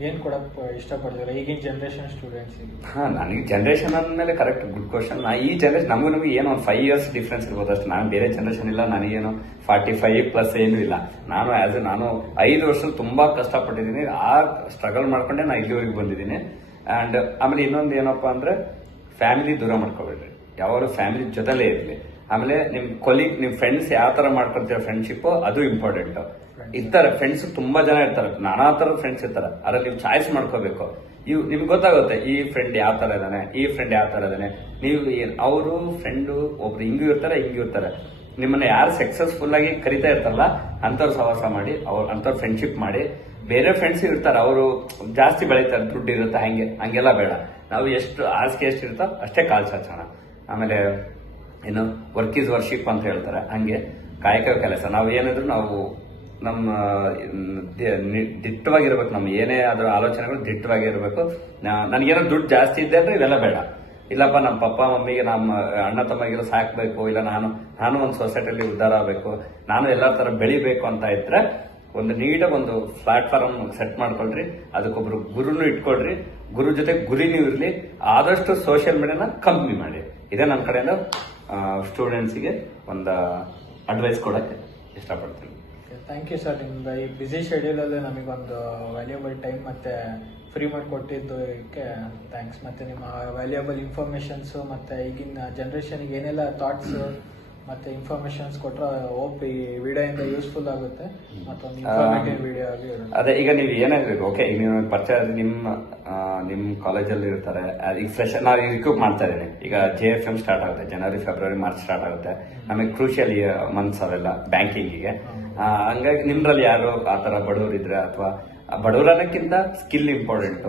ಏನ್ ಕೊಡಕ್ ಇಷ್ಟಪಡ್ತೀರಾ ಈಗಿನ ಜನರೇಷನ್ ಸ್ಟೂಡೆಂಟ್ಸಿಗೆ? ನನಗೆ ಜನರೇಷನ್ ಅಂದ್ಮೇಲೆ ಕರೆಕ್ಟ್, ಗುಡ್ ಕ್ವಶನ್. ಈ ಜನರೇಷನ್ ನಮಗೂ ಏನೋ 5 years ಡಿಫ್ರೆನ್ಸ್ ಇರ್ಬೋದು ಅಷ್ಟೇ. ನಾನು ಬೇರೆ ಜನರೇಷನ್ ಇಲ್ಲ, ನನಗೇನು 45+ ಏನೂ ಇಲ್ಲ. ನಾನು ನಾನು 5 ವರ್ಷ ತುಂಬಾ ಕಷ್ಟಪಟ್ಟಿದ್ದೀನಿ. ಆ ಸ್ಟ್ರಗಲ್ ಮಾಡ್ಕೊಂಡೆ ನಾನು ಇಲ್ಲಿವರೆಗೆ ಬಂದಿದ್ದೀನಿ. ಅಂಡ್ ಆಮೇಲೆ ಇನ್ನೊಂದು ಏನಪ್ಪಾ ಅಂದ್ರೆ, ಫ್ಯಾಮಿಲಿ ದೂರ ಮಾಡ್ಕೋಬೇಡ್ರಿ, ಯಾವಾಗಲೂ ಫ್ಯಾಮಿಲಿ ಜೊತೆಲೇ ಇರಲಿ. ಆಮೇಲೆ ನಿಮ್ ಕೊಲೀಗ್, ನಿಮ್ ಫ್ರೆಂಡ್ಸ್ ಯಾವ ತರ ಮಾಡ್ಕೊಳ್ತೀರ ಫ್ರೆಂಡ್ಶಿಪ್, ಅದು ಇಂಪಾರ್ಟೆಂಟ್. ಇರ್ತಾರೆ ಫ್ರೆಂಡ್ಸ್, ತುಂಬಾ ಜನ ಇರ್ತಾರೆ, ನಾನಾ ತರ ಫ್ರೆಂಡ್ಸ್ ಇರ್ತಾರೆ. ಅದ್ರಲ್ಲಿ ನೀವು ಚಾಯ್ಸ್ ಮಾಡ್ಕೋಬೇಕು. ನಿಮ್ಗೆ ಗೊತ್ತಾಗುತ್ತೆ ಈ ಫ್ರೆಂಡ್ ಯಾವ ತರ ಇದಾನೆ, ಈ ಫ್ರೆಂಡ್ ಯಾವ ತರ ಇದಾನೆ. ನೀವು ಅವರು ಫ್ರೆಂಡ್ ಒಬ್ರು ಹಿಂಗೂ ಇರ್ತಾರೆ, ಹಿಂಗೂ ಇರ್ತಾರೆ. ನಿಮ್ಮನ್ನ ಯಾರು ಸಕ್ಸಸ್ಫುಲ್ ಆಗಿ ಕರಿತಾ ಇರ್ತಾರಲ್ಲ ಅಂತವ್ರ ಸಹವಾಸ ಮಾಡಿ, ಅಂತವ್ರ ಫ್ರೆಂಡ್ಶಿಪ್ ಮಾಡಿ. ಬೇರೆ ಫ್ರೆಂಡ್ಸ್ ಇರ್ತಾರೆ, ಅವರು ಜಾಸ್ತಿ ಬೆಳೀತಾರೆ, ದುಡ್ಡು ಇರುತ್ತೆ, ಹಂಗೆಲ್ಲ ಬೇಡ. ನಾವು ಎಷ್ಟು ಆಸೆ ಎಷ್ಟು ಇರುತ್ತೋ ಅಷ್ಟೇ ಕಾಲ್ ಚಾಚೋಣ. ಆಮೇಲೆ ಏನು, ವರ್ಕ್ ಈಸ್ ವರ್ಷಿಪ್ ಅಂತ ಹೇಳ್ತಾರೆ, ಹಂಗೆ ಕಾಯಕ ಕೆಲಸ. ನಾವು ಏನಿದ್ರು ನಾವು ನಮ್ಮ ದಿಟ್ಟವಾಗಿರ್ಬೇಕು. ನಮ್ಮ ಏನೇ ಅದರ ಆಲೋಚನೆಗಳು ದಿಟ್ಟವಾಗಿರ್ಬೇಕು. ನನಗೇನೋ ದುಡ್ಡು ಜಾಸ್ತಿ ಇದೆ ಅಂದ್ರೆ ಇವೆಲ್ಲ ಬೇಡ. ಇಲ್ಲಪ್ಪ ನಮ್ಮ ಪಪ್ಪ ಮಮ್ಮಿಗೆ, ನಮ್ಮ ಅಣ್ಣ ತಮ್ಮಗಿರೋ ಸಾಕ್ಬೇಕು, ಇಲ್ಲ ನಾನು ಒಂದು ಸೊಸೈಟಿಯಲ್ಲಿ ಉದ್ಧಾರ ಆಗಬೇಕು, ನಾನು ಎಲ್ಲರ ತರ ಬೆಳಿಬೇಕು ಅಂತ ಇದ್ರೆ ಒಂದು ನೀಟಾಗಿ ಒಂದು ಪ್ಲಾಟ್ಫಾರ್ಮ್ ಸೆಟ್ ಮಾಡ್ಕೊಳ್ರಿ. ಅದಕ್ಕೊಬ್ರು ಗುರುನು ಇಟ್ಕೊಳ್ರಿ. ಗುರು ಜೊತೆ ಗುರಿನೂ ಇರಲಿ. ಆದಷ್ಟು ಸೋಷಿಯಲ್ ಮೀಡಿಯಾನ ಕಮ್ಮಿ ಮಾಡಿ. ಇದೇ ನನ್ನ ಕಡೆಯಿಂದ ಸ್ಟೂಡೆಂಟ್ಸ್ಗೆ ಒಂದು ಅಡ್ವೈಸ್ ಕೊಡಕ್ಕೆ ಇಷ್ಟಪಡ್ತೀನಿ. Thank you sir. ನಿಮ್ದು ಈ ಬ್ಯುಸಿ ಶೆಡ್ಯೂಲಲ್ಲಿ ನಮಗೊಂದು ವ್ಯಾಲ್ಯೂಬಲ್ ಟೈಮ್ ಮತ್ತೆ ಫ್ರೀ ಮಾಡಿಕೊಟ್ಟಿದ್ದಕ್ಕೆ ಥ್ಯಾಂಕ್ಸ್. ಮತ್ತೆ ನಿಮ್ಮ ವ್ಯಾಲ್ಯೂಬಲ್ ಇನ್ಫಾರ್ಮೇಶನ್ಸು ಮತ್ತೆ ಈಗಿನ ಜನ್ರೇಷನ್ಗೆ ಏನೆಲ್ಲ ಥಾಟ್ಸ್ ಮತ್ತೆ ಇನ್ಫಾರ್ಮೇಶನ್ಸ್ ಕೊಟ್ರೆ ಹೋಪ್ ಈ ವಿಡಿಯೋಯಿಂದ ಯೂಸ್ಫುಲ್ ಆಗುತ್ತೆ ಮತ್ತೊಂದು ಇನ್ಫಾರ್ಮೇಟಿವ್ ವಿಡಿಯೋ ಆಗಿ ಇರುತ್ತೆ. ಅದೇ ಈಗ ನೀವು ಏನಾಗಬೇಕು, ಓಕೆ ಈಗ ನೀವು ಪರಿಚಯ ನಿಮ್ಮ ಕಾಲೇಜಲ್ಲಿ ಇರ್ತಾರೆ, ಈಗ ಫ್ರೆಶ್ ನಾವು ರಿಕ್ರೂಟ್ ಮಾಡ್ತಾ ಇದ್ದೀನಿ. ಈಗ JFM ಸ್ಟಾರ್ಟ್ ಆಗುತ್ತೆ, ಜನವರಿ ಫೆಬ್ರವರಿ ಮಾರ್ಚ್ ಸ್ಟಾರ್ಟ್ ಆಗುತ್ತೆ. ನಮಗೆ ಕ್ರೂಷಿಯಲ್ ಮಂತ್ಸ್ ಅವೆಲ್ಲ ಬ್ಯಾಂಕಿಂಗಿಗೆ. ಹಂಗಾಗಿ ನಿಮ್ರಲ್ಲಿ ಯಾರು ಆ ಥರ ಬಡವರು ಇದ್ರೆ, ಅಥವಾ ಬಡವರು ಅನ್ನೋಕ್ಕಿಂತ ಸ್ಕಿಲ್ ಇಂಪಾರ್ಟೆಂಟ್.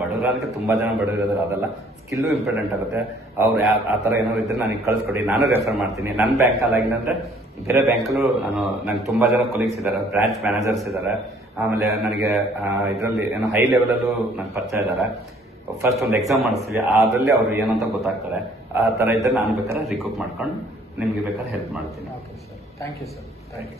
ಬಡವರು ಅನ್ನೋಕ್ಕೆ ತುಂಬಾ ಜನ ಬಡವರು ಇರೋದ್ರೆ ಅದಲ್ಲ, ಸ್ಕಿಲ್ಲು ಇಂಪಾರ್ಟೆಂಟ್ ಆಗುತ್ತೆ. ಅವ್ರು ಆ ಥರ ಏನಾದ್ರು ಇದ್ರೆ ನನಗೆ ಕಳಿಸ್ಕೊಡಿ, ನಾನು ರೆಫರ್ ಮಾಡ್ತೀನಿ. ನನ್ನ ಬ್ಯಾಂಕಲ್ಲಿ ಆಗಿಲ್ಲ ಬೇರೆ ಬ್ಯಾಂಕಲ್ಲೂ ನನಗೆ ತುಂಬಾ ಜನ ಕೊಲೀಗ್ಸ್ ಇದ್ದಾರೆ, ಬ್ರಾಂಚ್ ಮ್ಯಾನೇಜರ್ಸ್ ಇದ್ದಾರೆ. ಆಮೇಲೆ ನನಗೆ ಇದರಲ್ಲಿ ಏನೋ ಹೈ ಲೆವೆಲಲ್ಲೂ ನನ್ನ ಪರಿಚಯ ಇದ್ದಾರೆ. ಫಸ್ಟ್ ಒಂದು ಎಕ್ಸಾಮ್ ಮಾಡಿಸ್ತೀವಿ, ಅದರಲ್ಲಿ ಅವ್ರು ಏನಂತ ಗೊತ್ತಾಗ್ತಾರೆ. ಆ ಥರ ಇದ್ದರೆ ನಾನು ಬೇಕಾದ್ರೆ ರಿಕ್ರೂಟ್ ಮಾಡ್ಕೊಂಡು ನಿಮ್ಗೆ ಬೇಕಾದ್ರೆ ಹೆಲ್ಪ್ ಮಾಡ್ತೀನಿ. Okay sir, thank you sir. Thank you.